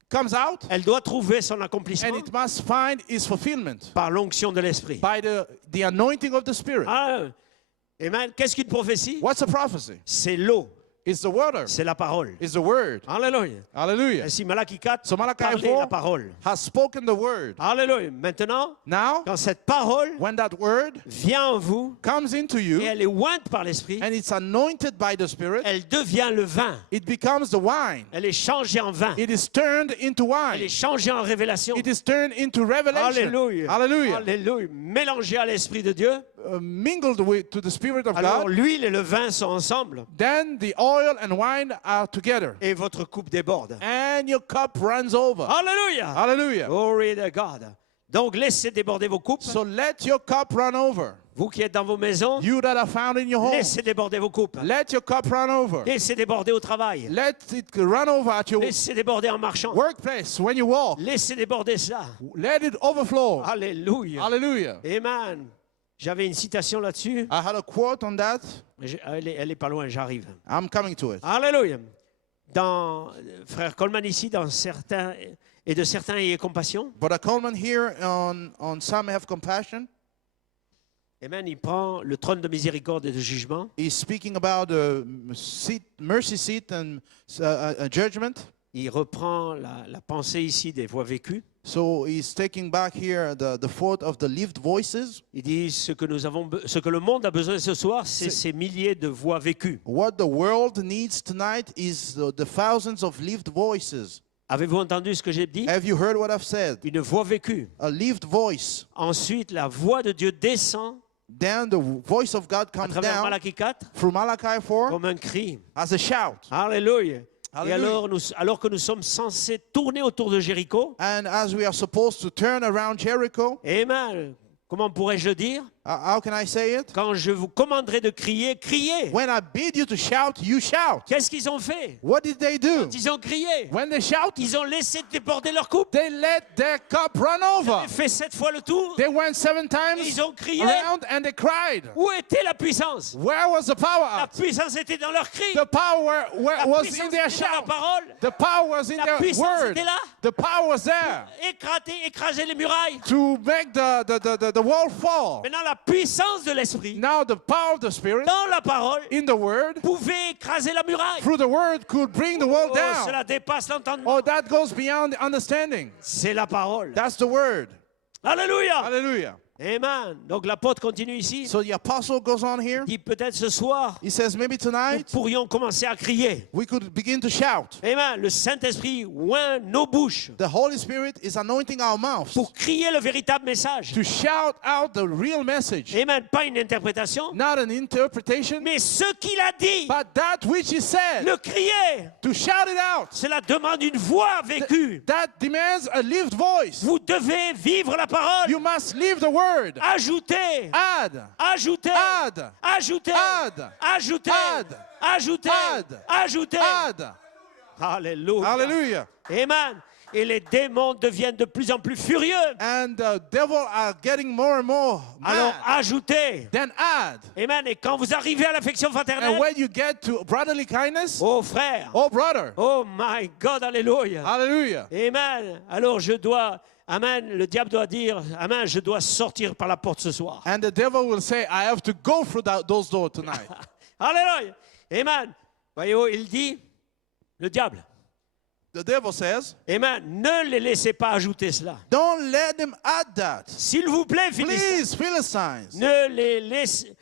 comes out, elle doit trouver son and accomplissement it must find its fulfillment par l'onction de l'esprit. by the anointing of the Spirit. Ah, amen. Qu'est-ce qu'une prophétie? What's a prophecy? C'est l'eau, It's the water. c'est la parole. It's the word. Alléluia. Hallelujah. Ainsi Malachie 4 So Malachi parlait 4 la parole. has spoken the word. Alléluia. Maintenant, Now, quand cette parole when that word vient en vous comes into et you elle est ointe par l'esprit, and it's anointed by the Spirit, elle devient le vin. it becomes the wine. Elle est changée en vin. It is turned into Elle est wine. changée en révélation. It is turned into revelation. Alléluia. Hallelujah. Alléluia. Mélangée à l'esprit de Dieu. Mingled with to the Spirit of Alors God, l'huile et le vin sont ensemble then the oil and wine are together, et votre coupe déborde. and your cup runs over. Alléluia. Hallelujah. Glory to God. Donc laissez déborder vos coupes. So let your cup run over. Vous qui êtes dans vos maisons, You that are found in your home, laissez déborder vos coupes. let your cup run over. Laissez déborder au travail. Let it run over at your Laissez déborder en marchant. workplace when you walk. Laissez déborder ça. Let it overflow. Alléluia. Hallelujah. Amen. J'avais une citation là-dessus. I had a quote on that. Elle est pas loin, j'arrive. I'm coming to it. Alléluia. Dans frère Coleman ici, dans certains et de certains ayez compassion. But Coleman here on Some Have Compassion, Amen. Il prend le trône de miséricorde et de jugement. he's speaking about the mercy seat and judgment. Il reprend la pensée ici des voix vécues. So he's taking back here the thought of the lived voices. Il dit ce que le monde a besoin ce soir, c'est ces milliers de voix vécues. What the world needs tonight is the thousands of lived voices. Avez-vous entendu ce que j'ai dit? Have you heard what I've said? Une voix vécue. A lived voice. Ensuite, la voix de Dieu descend Then the voice of God à comes travers down Malachie 4 through Malachi 4 comme un cri. as a shout. Alléluia. Et Hallelujah. alors que nous sommes censés tourner autour de Jéricho, And as we are supposed to turn around Jericho, amen, comment pourrais-je le dire? how can I say it? Quand je vous commanderai de crier, criez. When I bid you to shout, you shout. Qu'est-ce qu'ils ont fait? What did they do? Quand ils ont crié, When they shout, ils ont laissé déborder leur coupe. they let their cup run over. Ils ont fait 7 fois le tour. They went 7 times Ils ont crié. around and they cried. Où était la puissance? Where was the power La at? puissance était dans leur cri. The power La was puissance in their était dans la shout. parole. The power was in La their puissance word. était là. The power was there Écraser les murailles. to make the wall fall. Maintenant, la puissance de l'esprit Now the power of the Spirit dans la parole in the word pouvait écraser la muraille. through the word could bring the wall Oh, down. cela dépasse l'entendement. Oh, that goes beyond the understanding. C'est la parole. That's the word. Alléluia. Hallelujah. Amen. Donc l'apôtre continue ici. So the apostle goes on here. Il dit peut-être ce soir, He says maybe nous tonight pourrions commencer à crier. we could begin to shout. Amen. Le Saint-Esprit oint nos bouches The Holy Spirit is anointing our mouths pour crier le véritable message. to shout out the real message. Amen. Pas une interprétation, Not an interpretation, mais ce qu'il a dit, but that which he said. le crier. To shout it out. Cela demande une voix vécue. That demands a lived voice. Vous devez vivre la parole. You must live the word. Ajoutez, Add. ajoutez, Add. ajoutez, Add. ajoutez, Add. ajoutez, Add. ajoutez. Add. Alléluia. Hallelujah. Amen. Et les démons deviennent de plus en plus furieux. And the devil are getting more and more Alors mad. ajoutez. Then add. Amen. Et quand vous arrivez à l'affection And fraternelle, when you get to brotherly kindness, oh frère, oh brother. oh my God, alléluia. Hallelujah. Amen. Alors je dois, amen, le diable doit dire, amen, je dois sortir par la porte ce soir. And the devil will say, I have to go through those doors tonight. Alléluia. Amen. Voyez-vous, il dit, le diable, The devil says, amen, ne les laissez pas ajouter cela. don't let them add that. S'il vous plaît, Philistins, Please, Philistines. ne les laissez,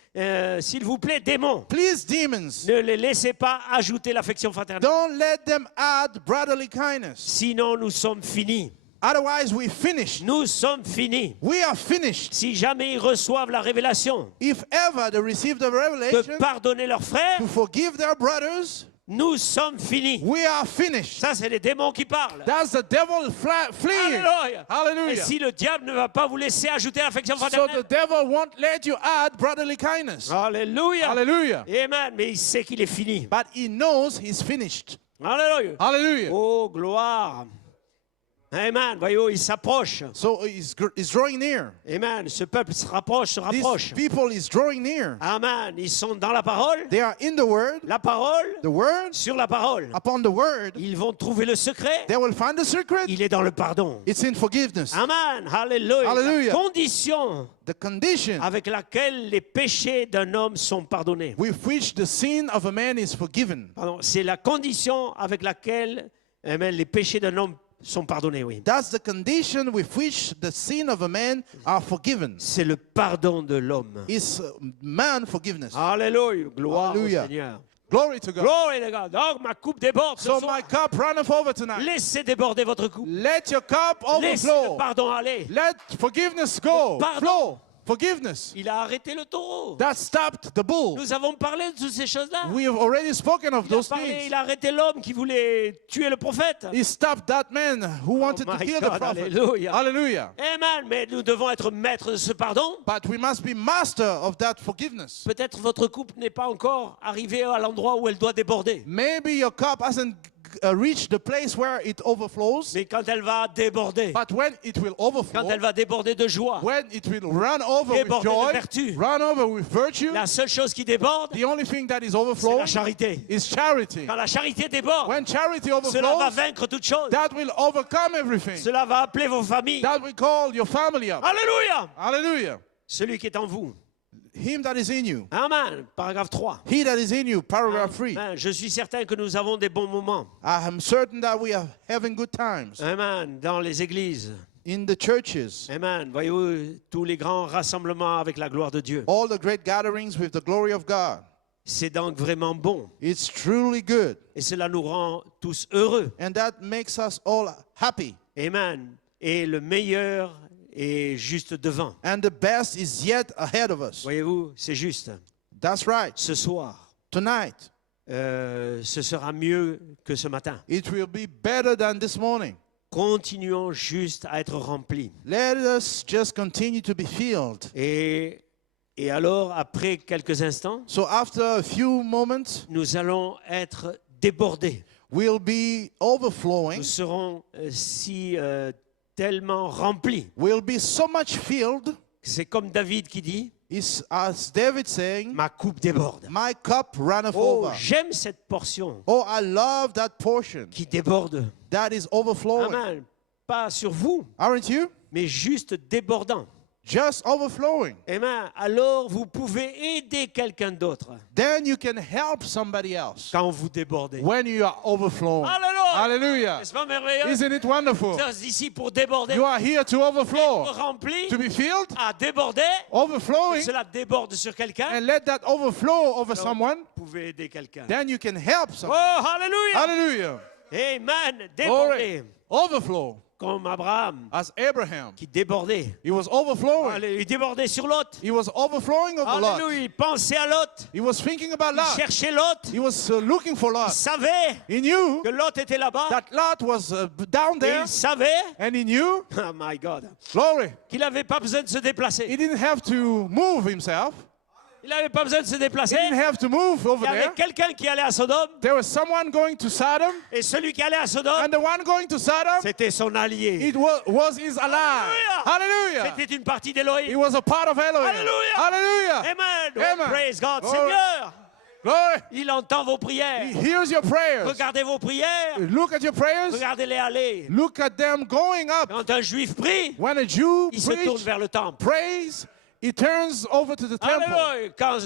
s'il vous plaît, démons, Please, demons. ne les laissez pas ajouter l'affection fraternelle. Don't let them add brotherly kindness. Sinon, nous sommes finis. Otherwise, we finish. Nous sommes finis. We are finished. Si jamais ils reçoivent la révélation If ever they receive the de revelation pardonner leurs frères, to forgive their brothers, nous sommes finis. we are finished. Ça, c'est les démons qui parlent. That's the devil fleeing. Alléluia. Et Hallelujah. si le diable ne va pas vous laisser ajouter l'affection So the fraternelle, devil won't let you add brotherly kindness. alléluia. Hallelujah. Amen. Mais il sait qu'il est fini. But he knows he's finished. Alléluia. Hallelujah. Oh, gloire. Amen. Voyez-vous, il s'approche. So he's drawing near. Amen. Ce peuple se rapproche, se These rapproche. people is drawing near. Amen. Ils sont dans la parole. They are in the word, La parole sur la parole. upon the word. Ils vont trouver le secret. They will find the secret. Il est dans le pardon. It's in forgiveness. Amen. Alléluia. Hallelujah. La condition The condition avec laquelle les péchés d'un homme sont pardonnés. with which the sin of a man is forgiven. Pardon, c'est la condition avec laquelle amen, les péchés d'un homme sont pardonnés, oui. That's the condition with which the sin of a man are forgiven. C'est le pardon de l'homme. Is man forgiveness. Alléluia. Gloire Hallelujah. au Seigneur. Glory to God. Glory to God. Donc, ma coupe déborde ce So soir. my cup runneth over tonight. Laissez déborder votre coupe. Let your cup Laissez le overflow. pardon aller. Let forgiveness go. Pardon. Flow. Forgiveness. Il a arrêté le taureau. That stopped the bull. Nous avons parlé de toutes ces choses-là. We have already spoken of those things. Il a arrêté l'homme qui voulait tuer le prophète. He stopped that man who wanted to my kill the God, prophet. hallelujah. Hallelujah. Amen. Mais nous devons être maîtres de ce pardon. But we must be master of that forgiveness. Peut-être votre coupe n'est pas encore arrivée à l'endroit où elle doit déborder. Maybe your cup hasn't reached the place where it overflows. Mais quand elle va déborder, But when it will quand overflow, elle va déborder de joie, when it will run over with Déborder de joy, vertu. run over with virtue, la seule chose qui déborde, the only thing that is c'est la overflowing charité. is charity. Quand la charité déborde, When charity cela va overflows, vaincre toute chose. that will overcome everything. Cela va appeler vos familles. That will call your family up. Alléluia. Hallelujah. Celui qui est en vous. Him that is in you. Amen. Paragraphe 3. He that is in you, paragraph 3. Amen. Je suis certain que nous avons des bons moments. I am certain that we are having good times Amen. Dans les églises. in the churches. Amen. Voyez-vous, tous les grands rassemblements avec la gloire de Dieu. All the great gatherings with the glory of God. C'est donc vraiment bon. It's truly good. Et cela nous rend tous heureux. And that makes us all happy. Amen. Et le meilleur est juste devant. And the best is yet ahead of us. Voyez-vous, c'est juste. That's right. Ce soir, Tonight, ce sera mieux que ce matin. It will be better than this morning. Continuons juste à être remplis. Let us just continue to be filled. Et alors, après quelques instants, So after a few moments, nous allons être débordés. we'll be overflowing. Nous serons tellement remplis. We'll be so much filled. C'est comme David qui dit, It's as David saying, ma coupe déborde. my cup runneth Oh, over. j'aime cette portion Oh, I love that portion. qui déborde. That is overflowing. Amen. Pas sur vous, Aren't you? mais juste débordant. Just overflowing. Amen. Alors, vous pouvez aider quelqu'un d'autre Then you can help somebody else quand vous débordez. when you are overflowing. Alléluia. Hallelujah. N'est-ce pas merveilleux? Isn't it wonderful? Nous sommes ici pour déborder. You are here to overflow. Être rempli To be filled, à déborder. overflowing, Cela déborde sur quelqu'un. and let that overflow over someone. Vous pouvez aider quelqu'un. Then you can help Oh, someone. hallelujah. Hallelujah. Amen. Glory. Déborder. Overflow. Comme Abraham As Abraham, qui débordait. he was overflowing. Alléluia. Il débordait sur Lot. He was overflowing over Lot. Alléluia. Il pensait à Lot. He was thinking about Il Lot. cherchait Lot. He was looking for Il Lot. savait He knew que Lot était là-bas. that Lot was down Et there, il savait, and he knew, oh my God, glory, qu'il n'avait pas besoin de se he déplacer. didn't have to move himself. Il n'avait pas besoin de se He déplacer. didn't have to move Il over y avait there. quelqu'un qui allait à Sodome. There was someone going to Sodom, Et celui qui allait à Sodome, and the one going to Sodom, c'était son allié. it was his ally. Hallelujah. C'était une partie He d'Élohim. was a part of Elohim. Hallelujah. Hallelujah. Amen. Oh, Amen. praise God. Glory. Seigneur, Glory. il entend vos He prières. hears your prayers. Regardez vos prières. Look at your prayers. Regardez-les aller. Look at them going up. Quand un juif prie, When a Jew il se tourne preaches, vers le temple. prays, he turns over to the temple. Alléluia. Quand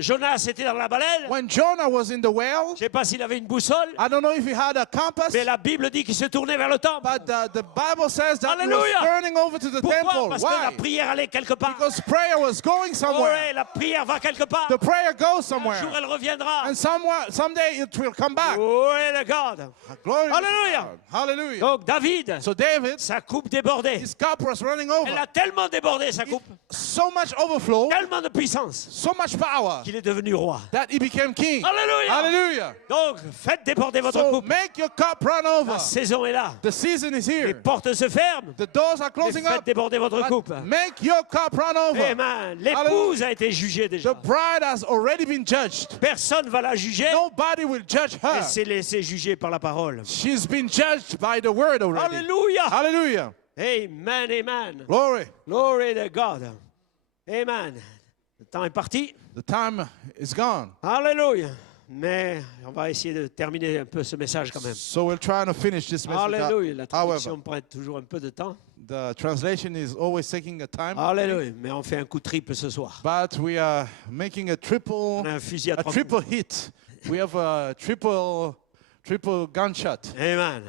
Jonas était dans la baleine, When Jonah was in the whale, je ne sais pas s'il avait une boussole, I don't know if he had a compass, mais la Bible dit qu'il se tournait vers le temple. but the Bible says that he was Hallelujah. turning over to the Pourquoi? temple. Parce que la Why? prière allait quelque part. Because prayer was going Oh, somewhere. ouais, la prière va quelque part. The prayer goes Un somewhere. jour, elle reviendra. And someday it will come back. Oh, le God. Glory to Hallelujah. God. Hallelujah. Donc, David, So David, sa coupe débordait. his cup was running Elle over. a tellement débordé, sa coupe, So much overflow, tellement de puissance, so much power, qu'il est devenu roi. that he became king. Alléluia. Hallelujah. Donc, faites déborder votre So coupe. make your cup run over. La saison est là. The season is Les here. portes se ferment. The doors are Et closing faites up. déborder votre But coupe. make your cup run over. Amen. L'épouse a été jugée déjà. The bride has already been judged. Personne ne va la juger. Nobody will judge her. Elle s'est laissée juger par la parole. She's been judged by the word already. Alléluia. Hallelujah. Amen, amen. Glory. Glory to God. Amen. Le temps est parti. The time is gone. Alléluia. Mais on va essayer de terminer un peu ce message quand même. So we're trying to finish this message. Alléluia. La However, traduction prend toujours un peu de temps. the translation is always taking a time. Alléluia. Mais on fait un coup triple ce soir. But we are making a triple On a un fusil à 3 triple hit. We have a triple gunshot. Amen.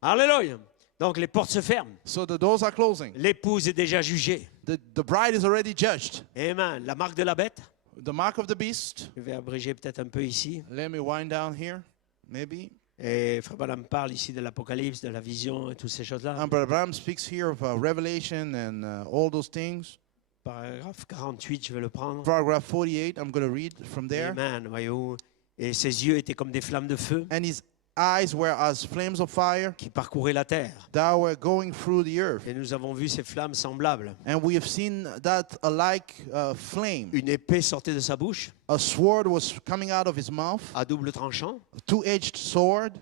Alléluia. Donc les portes se ferment. So the doors are closing. L'épouse est déjà jugée. The bride is already judged. Amen. La marque de la bête. The mark of the beast. Je vais abréger peut-être un peu ici. Let me wind down here, maybe. Et Frère Branham parle ici de l'Apocalypse, de la vision et toutes ces choses-là. Brother Branham speaks here of Revelation and all those things. Paragraphe 48, je vais le prendre. Paragraph 48, I'm going to read from there. Amen. Voyez-vous. Et ses yeux étaient comme des flammes de feu And his eyes were as flames of fire qui parcouraient la terre. that were going through the earth. Et nous avons vu ces flammes semblables. And we have seen that alike flame. Une épée sortait de sa bouche, A sword was coming out of his mouth, à double tranchant. a two-edged sword.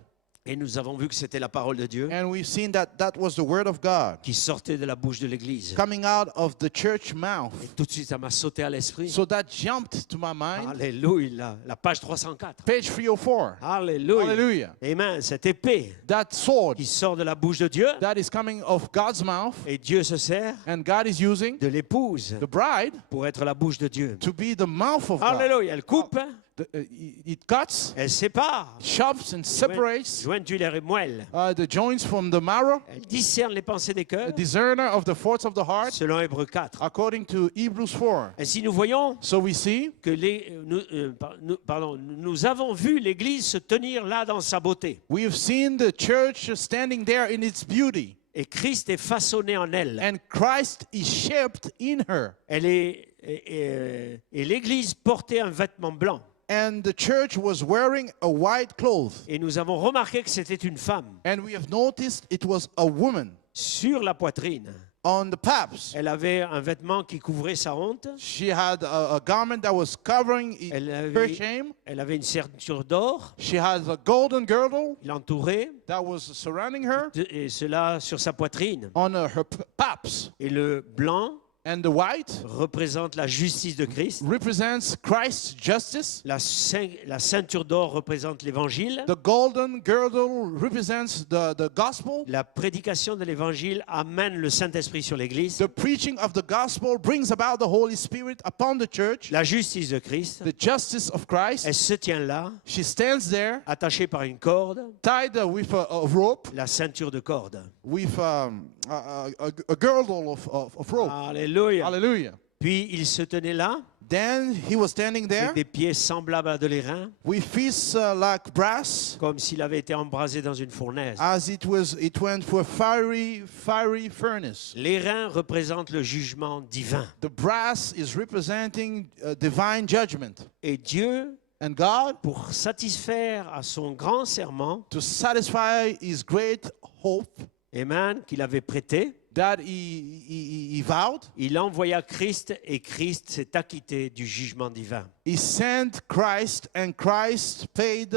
Et nous avons vu que c'était la parole de Dieu And we've seen that that was the word of God qui sortait de la bouche de l'Église. coming out of the church mouth. Et tout de suite, ça m'a sauté à l'esprit. So that jumped to my mind. Alléluia. La page 304. Page 304. Alléluia. Hallelujah. Amen. Cette épée That sword qui sort de la bouche de Dieu. that is coming of God's mouth, Et Dieu se sert and God is using de l'épouse the bride pour être la bouche de Dieu. to be the mouth of God. Alléluia. Elle coupe, It cuts, elle sépare. chops, and separates Jointures et moelle. the joints from the marrow, Elle discerne les pensées des a cœurs discerner of the thoughts of the heart, selon Hébreux 4. according to Hebrews 4. Ainsi, nous voyons So we see que nous avons vu l'Église se tenir là dans sa beauté. we have seen the church standing there in its beauty, Et Christ est façonné en elle. and Christ is shaped in her. Elle est, et l'Église portait un vêtement blanc. and the church was wearing a white cloth. Et nous avons remarqué que c'était une femme. And we have noticed it was a woman Sur la poitrine, on the paps. elle avait un vêtement qui couvrait sa honte. She had a garment that was covering Elle her avait, shame. elle avait une ceinture d'or She had a golden girdle qui l'entourait, that was surrounding her et cela sur sa poitraine. on her paps. Et le blanc And the white représente la justice de Christ. represents Christ's justice. La ceinture d'or représente l'évangile. The golden girdle represents the gospel. La prédication de l'évangile amène le Saint-Esprit sur l'Église. The preaching of the gospel brings about the Holy Spirit upon the church. La justice de Christ, The justice of Christ. elle se tient là, She stands there, attachée par une corde, tied with a rope, la ceinture de corde. with a girdle of rope. Alléluia. Hallelujah. Puis il se tenait là, Then he was standing there avec des pieds semblables à de l'airain, with feet like brass, comme s'il avait été embrasé dans une fournaise. as it went through a fiery furnace. L'airain représente le jugement divin. The brass is representing divine judgment. Et Dieu, And God, pour satisfaire à son grand serment, to satisfy his great hope Amen, qu'il avait prêté, that he vowed, il envoya Christ et Christ s'est acquitté du jugement divin. he sent Christ, and Christ paid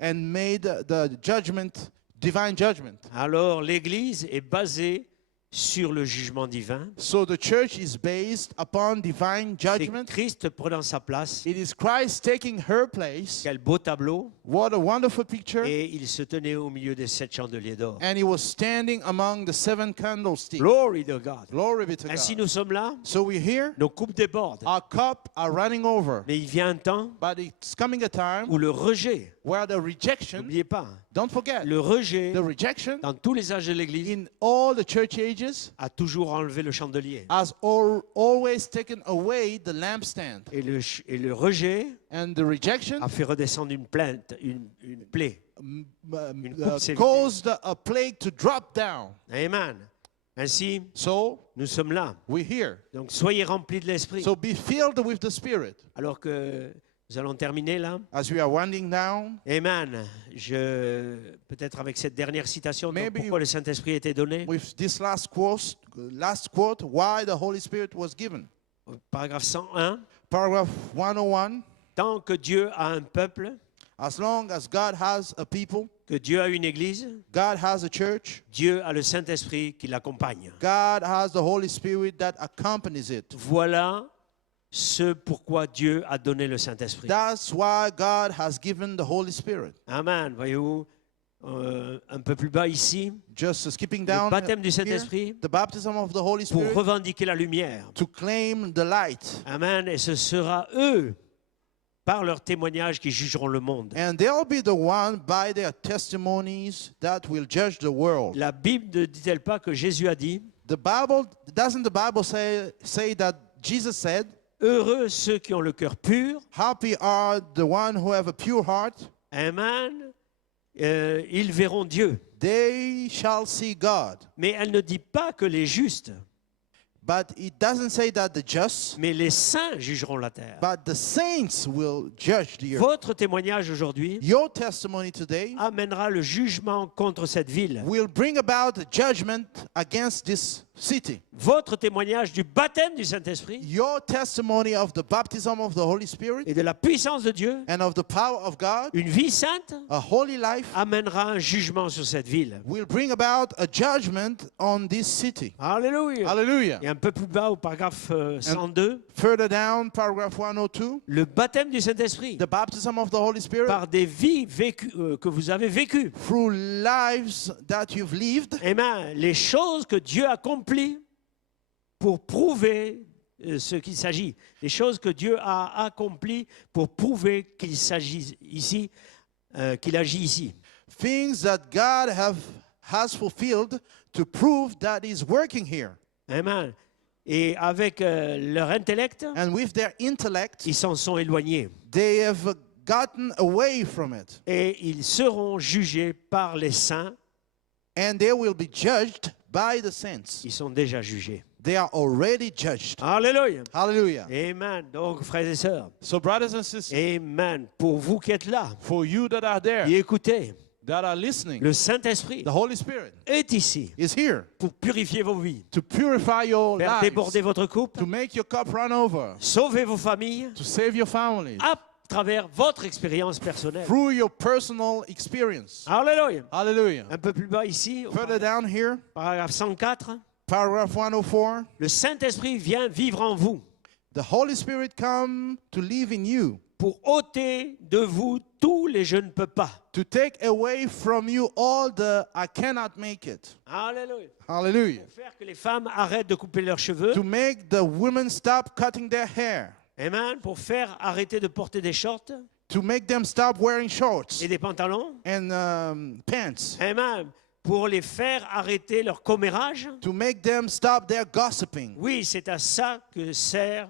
and made the judgment, divine judgment. Alors l'Église est basée sur le jugement divin. So the church is based upon divine C'est judgment. Christ prenant sa place. It is Christ taking her place. Quel beau tableau. What a wonderful picture. Et il se tenait au milieu des 7 chandeliers d'or. And he was standing among the 7 candlesticks. Glory to God. Glory be to Ainsi God. nous sommes là, So we're here. nos coupes débordent. Our cup are running over. Mais il vient un temps But it's coming a time où le rejet, where the rejection, n'oubliez pas, don't forget, le rejet the rejection dans tous les âges de l'Église in all the church ages a toujours enlevé le chandelier. has always taken away the lampstand. Et le rejet And the rejection a fait redescendre une plainte, une plaie. coupe s'est caused a plague to drop down. Amen. Ainsi, So nous sommes là. we're here. Donc soyez remplis de l'Esprit. So be filled with the Spirit. Alors que nous allons terminer là. As we are winding down, Amen. Peut-être avec cette dernière citation, donc Maybe pourquoi le Saint-Esprit était donné. with this last quote, why the Holy Spirit was given. Paragraphe 101. Paragraph 101, Tant que Dieu a un peuple, as long as God has a people, que Dieu a une église, God has a church, Dieu a le Saint-Esprit qui l'accompagne. God has the Holy Spirit that accompanies it. Voilà ce pourquoi Dieu a donné le Saint-Esprit. That's why God has given the Holy Spirit. Amen. Voyez-vous, un peu plus bas ici, Just skipping le down baptême du here, Saint-Esprit the baptism of the Holy pour Spirit revendiquer la lumière. to claim the light. Amen. Et ce sera eux, par leur témoignage, qui jugeront le monde. And they'll be the one by their testimonies that will judge the world. La Bible ne dit-elle pas que Jésus a dit, Doesn't the Bible say that Jesus said, heureux ceux qui ont le cœur pur, happy are the one who have a pure heart, Amen, ils verront Dieu. they shall see God. Mais elle ne dit pas que les justes, But it doesn't say that the just, mais les saints jugeront la terre. but the saints will judge the earth. Votre témoignage aujourd'hui Your testimony today amènera le jugement contre cette ville. will bring about judgment against this city. Votre témoignage du baptême du Saint-Esprit Your testimony of the baptism of the Holy Spirit et de la puissance de Dieu, and of the power of God, une vie sainte, a holy life, amènera un jugement sur cette ville. will bring about a judgment on this city. Alléluia. Hallelujah. Et un peu plus bas au paragraphe 102, Further down, paragraph 102, le baptême du Saint-Esprit the baptism of the Holy Spirit par des vies vécues, que vous avez vécues. through lives that you've lived. Amen. Les choses que Dieu accomplit pour prouver ce qu'il s'agit. Les choses que Dieu a accomplies pour prouver qu'il s'agit ici, qu'il agit ici. Things that God has fulfilled to prove that He's working here. Amen. Et avec leur intellect, And with their intellect, ils s'en sont éloignés. they have gotten away from it. Et ils seront jugés par les saints. And they will be judged by the saints. Ils sont déjà jugés. they are already judged. Alléluia. Hallelujah. Amen. Donc, frères et sœurs, So, brothers and sisters, amen. Pour vous qui êtes là, for you that are there, et écoutez, that are listening, le Saint-Esprit the Holy Spirit est ici is here pour purifier vos vies, to purify your faire déborder lives, votre couple, to make your cup run over, sauver vos familles to save your families à travers votre expérience personnelle. through your personal experience. Alléluia. Hallelujah. Un peu plus bas ici, au Further down here, paragraphe 104, paragraph 104, le Saint-Esprit vient vivre en vous the Holy Spirit come to live in you, pour ôter de vous tous les je ne peux pas. to take away from you all the I cannot make it. Alléluia. Hallelujah. Pour faire que les femmes arrêtent de couper leurs cheveux. To make the women stop cutting their hair, Amen. Pour faire arrêter de porter des shorts to make them stop wearing shorts et des pantalons. and pants, Amen. Pour les faire arrêter leur commérage. to make them stop their gossiping. Oui, c'est à ça que sert,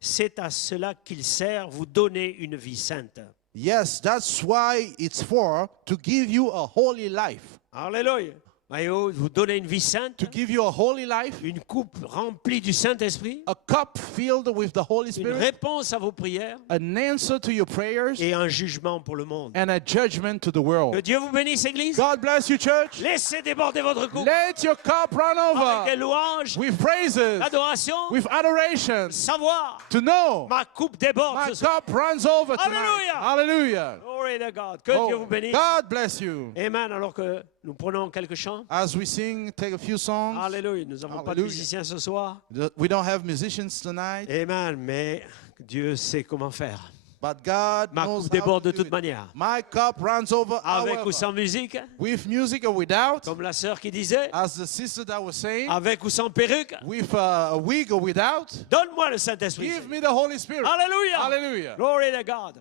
c'est à cela qu'il sert vous donner une vie sainte. Yes, that's why it's for, to give you a holy life. Alléluia. Voyez-vous, vous donner une vie sainte, To give you a holy life, une coupe remplie du Saint-Esprit, a cup filled with the Holy une Spirit, réponse à vos prières an answer to your prayers, et un jugement pour le monde. and a judgment to the Que world. Dieu vous bénisse, Église. God bless you, church. Laissez déborder votre coupe Let your cup run avec les over louanges, with praises, l'adoration, with adoration, savoir. to know Ma coupe déborde my ce soir. cup runs over tonight. Hallelujah. Hallelujah. Glory to God. Que Dieu vous Oh, bénisse. God bless you. Amen. Alors que nous prenons quelques chants. As we sing, take a few songs. Alléluia. Nous n'avons pas de Hallelujah. musiciens ce soir. We don't have musicians tonight, Amen. Mais Dieu sait comment faire. but God Ma knows coupe how déborde to de do toute it. manière. My cup runs over, Avec ou however, sans musique. with music or without, Comme la sœur qui disait. as the sister that was saying, Avec ou sans perruque. with a wig or without. Donne-moi le Saint-Esprit. Give me the Holy Spirit. Alléluia. Hallelujah. Glory to God.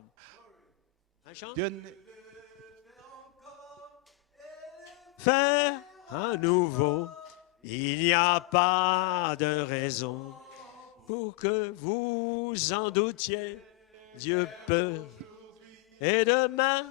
Un chant? Dieu ne- Faire à nouveau, il n'y a pas de raison pour que vous en doutiez. Dieu peut. Et demain,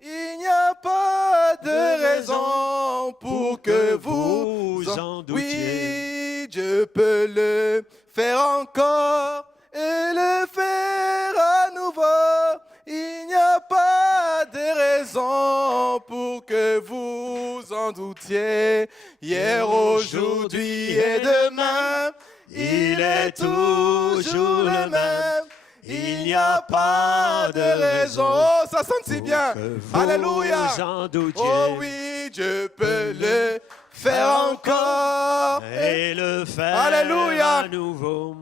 Il n'y a pas de raison pour que vous en doutiez. Oui, je peux le faire encore et le faire à nouveau. Il n'y a pas de raison pour que vous en doutiez. Hier, aujourd'hui et demain, il est toujours le même. Il n'y a pas de raison. Oh, ça sonne si bien. Alléluia. vous en doutiez. Oh oui, je peux le faire encore. Et le faire Alléluia. à nouveau.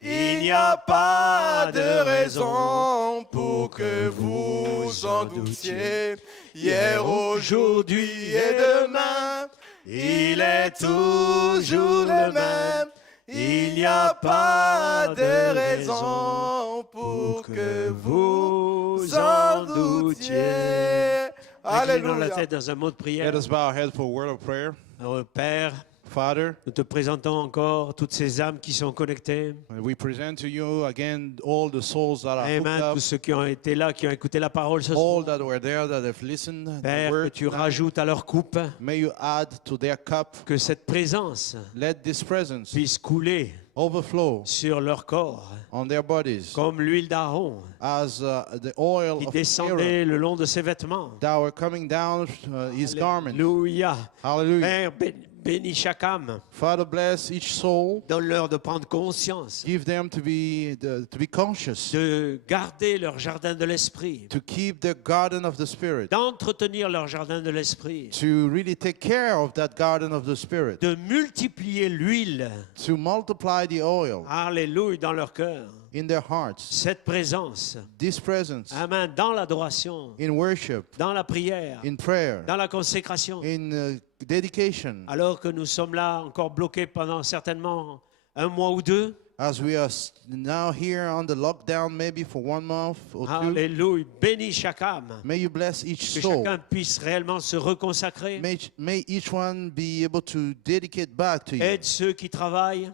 Il n'y a pas de raison pour que vous en doutiez. Hier, aujourd'hui et demain, il est toujours le même. Il n'y a pas de raison pour que vous en doutiez. Inclinons la Alléluia. tête dans un mot de prière. Let us bow our heads for a word of prayer. Alors, Père, Father, nous te présentons encore toutes ces âmes qui sont connectées. we present to you again all the souls that are hooked Amen. up, Tous ceux qui ont été là, qui ont écouté la parole ce soir. all that were there, that have listened to the Père, que word. tu rajoutes à leur coupe, May you add to their cup. que cette présence Let this presence puisse couler overflow sur leur corps, on their bodies comme l'huile d'Aaron as the oil qui of Aaron descendait le long de ses vêtements. that were coming down his garment. Alléluia. Hallelujah. Père, bénis chaque âme. Father, bless each soul. Donne-leur de prendre conscience, Give them to be conscious, de garder leur jardin de l'esprit, to keep their garden of the Spirit, d'entretenir leur jardin de l'esprit, to really take care of that garden of the Spirit, de multiplier l'huile, to multiply the oil alléluia, dans leur cœur. in their hearts. Cette présence, This presence amen, dans l'adoration, in worship, dans la prière, in prayer, dans la consécration. in dedication, Alors que nous sommes là encore bloqués pendant certainement un mois ou deux. as we are now here on the lockdown, maybe for 1 month or 2. Alléluia. Bénis chaque âme. May you bless each Que soul. chacun puisse réellement se reconsacrer. May each one be able to dedicate back to you. Aide ceux qui travaillent,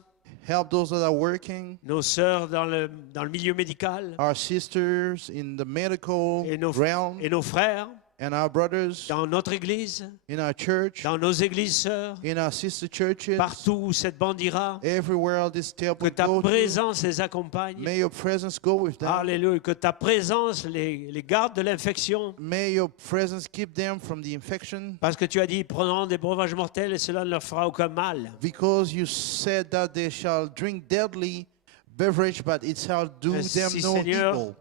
Help those that are working, nos sœurs dans le milieu médical our sisters in the medical et nos realm, frères. and our brothers dans notre église, in our church, dans nos églises sœurs, in our sister churches, partout où cette bande ira, everywhere this que temple ta go to, présence les accompagne. may your presence go with them. Alléluia, que ta présence les garde de l'infection. May your presence keep them from the infection, Parce que tu as dit, ils prendront des breuvages mortels et cela ne leur fera aucun mal. because you said that they shall drink deadly beverage, but it shall do them Ainsi, no Seigneur, evil.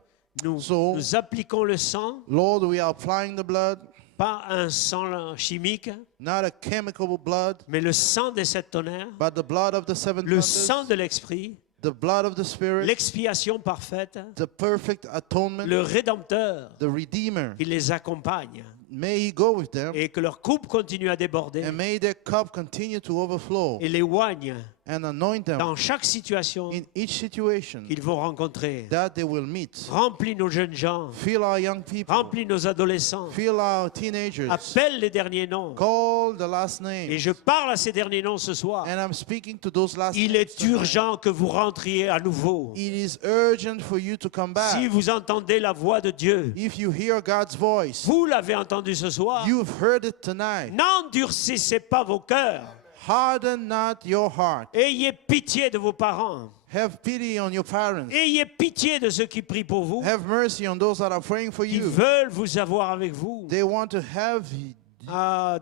nous, So- nous appliquons le sang, Lord, we are applying the blood, pas un sang chimique, not a chemical blood, mais le sang des sept tonnerres, but the blood of the seven le thunders, sang de l'Esprit, the blood of the Spirit, l'expiation parfaite, the perfect atonement, le Rédempteur the Redeemer. qui les accompagne May He go with them, et que leur coupe continue à déborder and may their cup continue to overflow, et les oigne and anoint them dans chaque situation in each situation qu'ils vont rencontrer. that they will meet. Remplis nos jeunes gens, Fill our young people, remplis nos adolescents, fill our teenagers, appelle les derniers noms. call the last Et name. je parle à ces derniers noms ce soir. And I'm speaking to those last Il names est tonight. urgent que vous rentriez à nouveau. It is urgent for you to come back. Si vous entendez la voix de Dieu, If you hear God's voice, vous l'avez entendu ce soir, you've heard it tonight. n'endurcissez pas vos cœurs. Harden not your heart. Ayez pitié de vos parents. Have pity on your parents. Ayez pitié de ceux qui prient pour vous, Have mercy on those that are praying for qui you. veulent vous avoir avec vous They want to have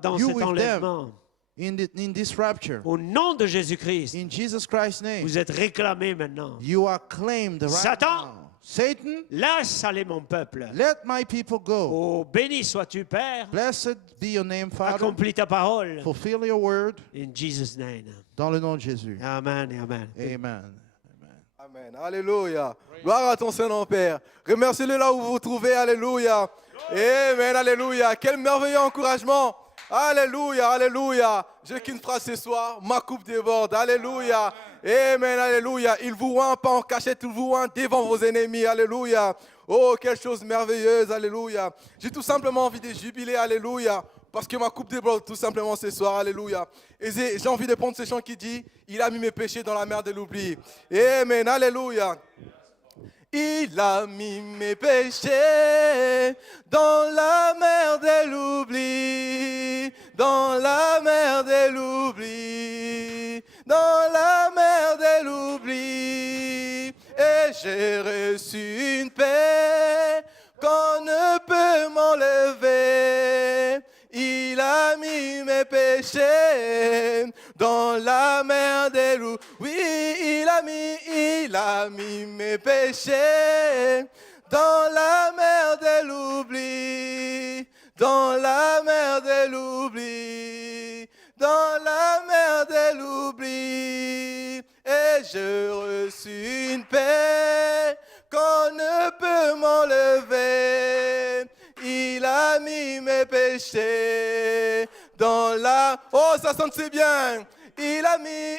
dans You cet with them. enlèvement. in this rapture. Au nom de Jésus-Christ, In Jesus Christ's name, vous êtes réclamés maintenant. you are claimed right Satan. now. Satan, Laisse aller mon peuple. let my people go. Oh, béni sois-tu, Père. Blessed be your name, Father. Accomplis ta parole. Fulfill your word In Jesus' name. dans le nom de Jésus. Amen et amen. Amen. Amen. Alléluia. Gloire à ton Saint-Nom, Père. Remerciez-le là où vous vous trouvez. Alléluia. Amen. Alléluia. Quel merveilleux encouragement. Alléluia. Alléluia. J'ai qu'une phrase ce soir. Ma coupe déborde. Alléluia. Amen. Alléluia. Il vous oint pas en cachette. Il vous oint devant vos ennemis. Alléluia. Oh, quelle chose merveilleuse. Alléluia. J'ai tout simplement envie de jubiler. Alléluia. Parce que ma coupe déborde tout simplement ce soir. Alléluia. Et j'ai envie de prendre ce chant qui dit, il a mis mes péchés dans la mer de l'oubli. Amen. Alléluia. Il a mis mes péchés dans la mer de l'oubli, dans la mer de l'oubli, dans la mer de l'oubli. Et j'ai reçu une paix qu'on ne peut m'enlever. Il a mis mes péchés dans la mer des loups. Oui, il a mis mes péchés dans la mer de l'oubli, dans la mer de l'oubli, dans la mer de l'oubli. Et je reçus une paix qu'on ne peut m'enlever. Il a mis mes péchés dans la... Oh, ça sonne si bien. Il a mis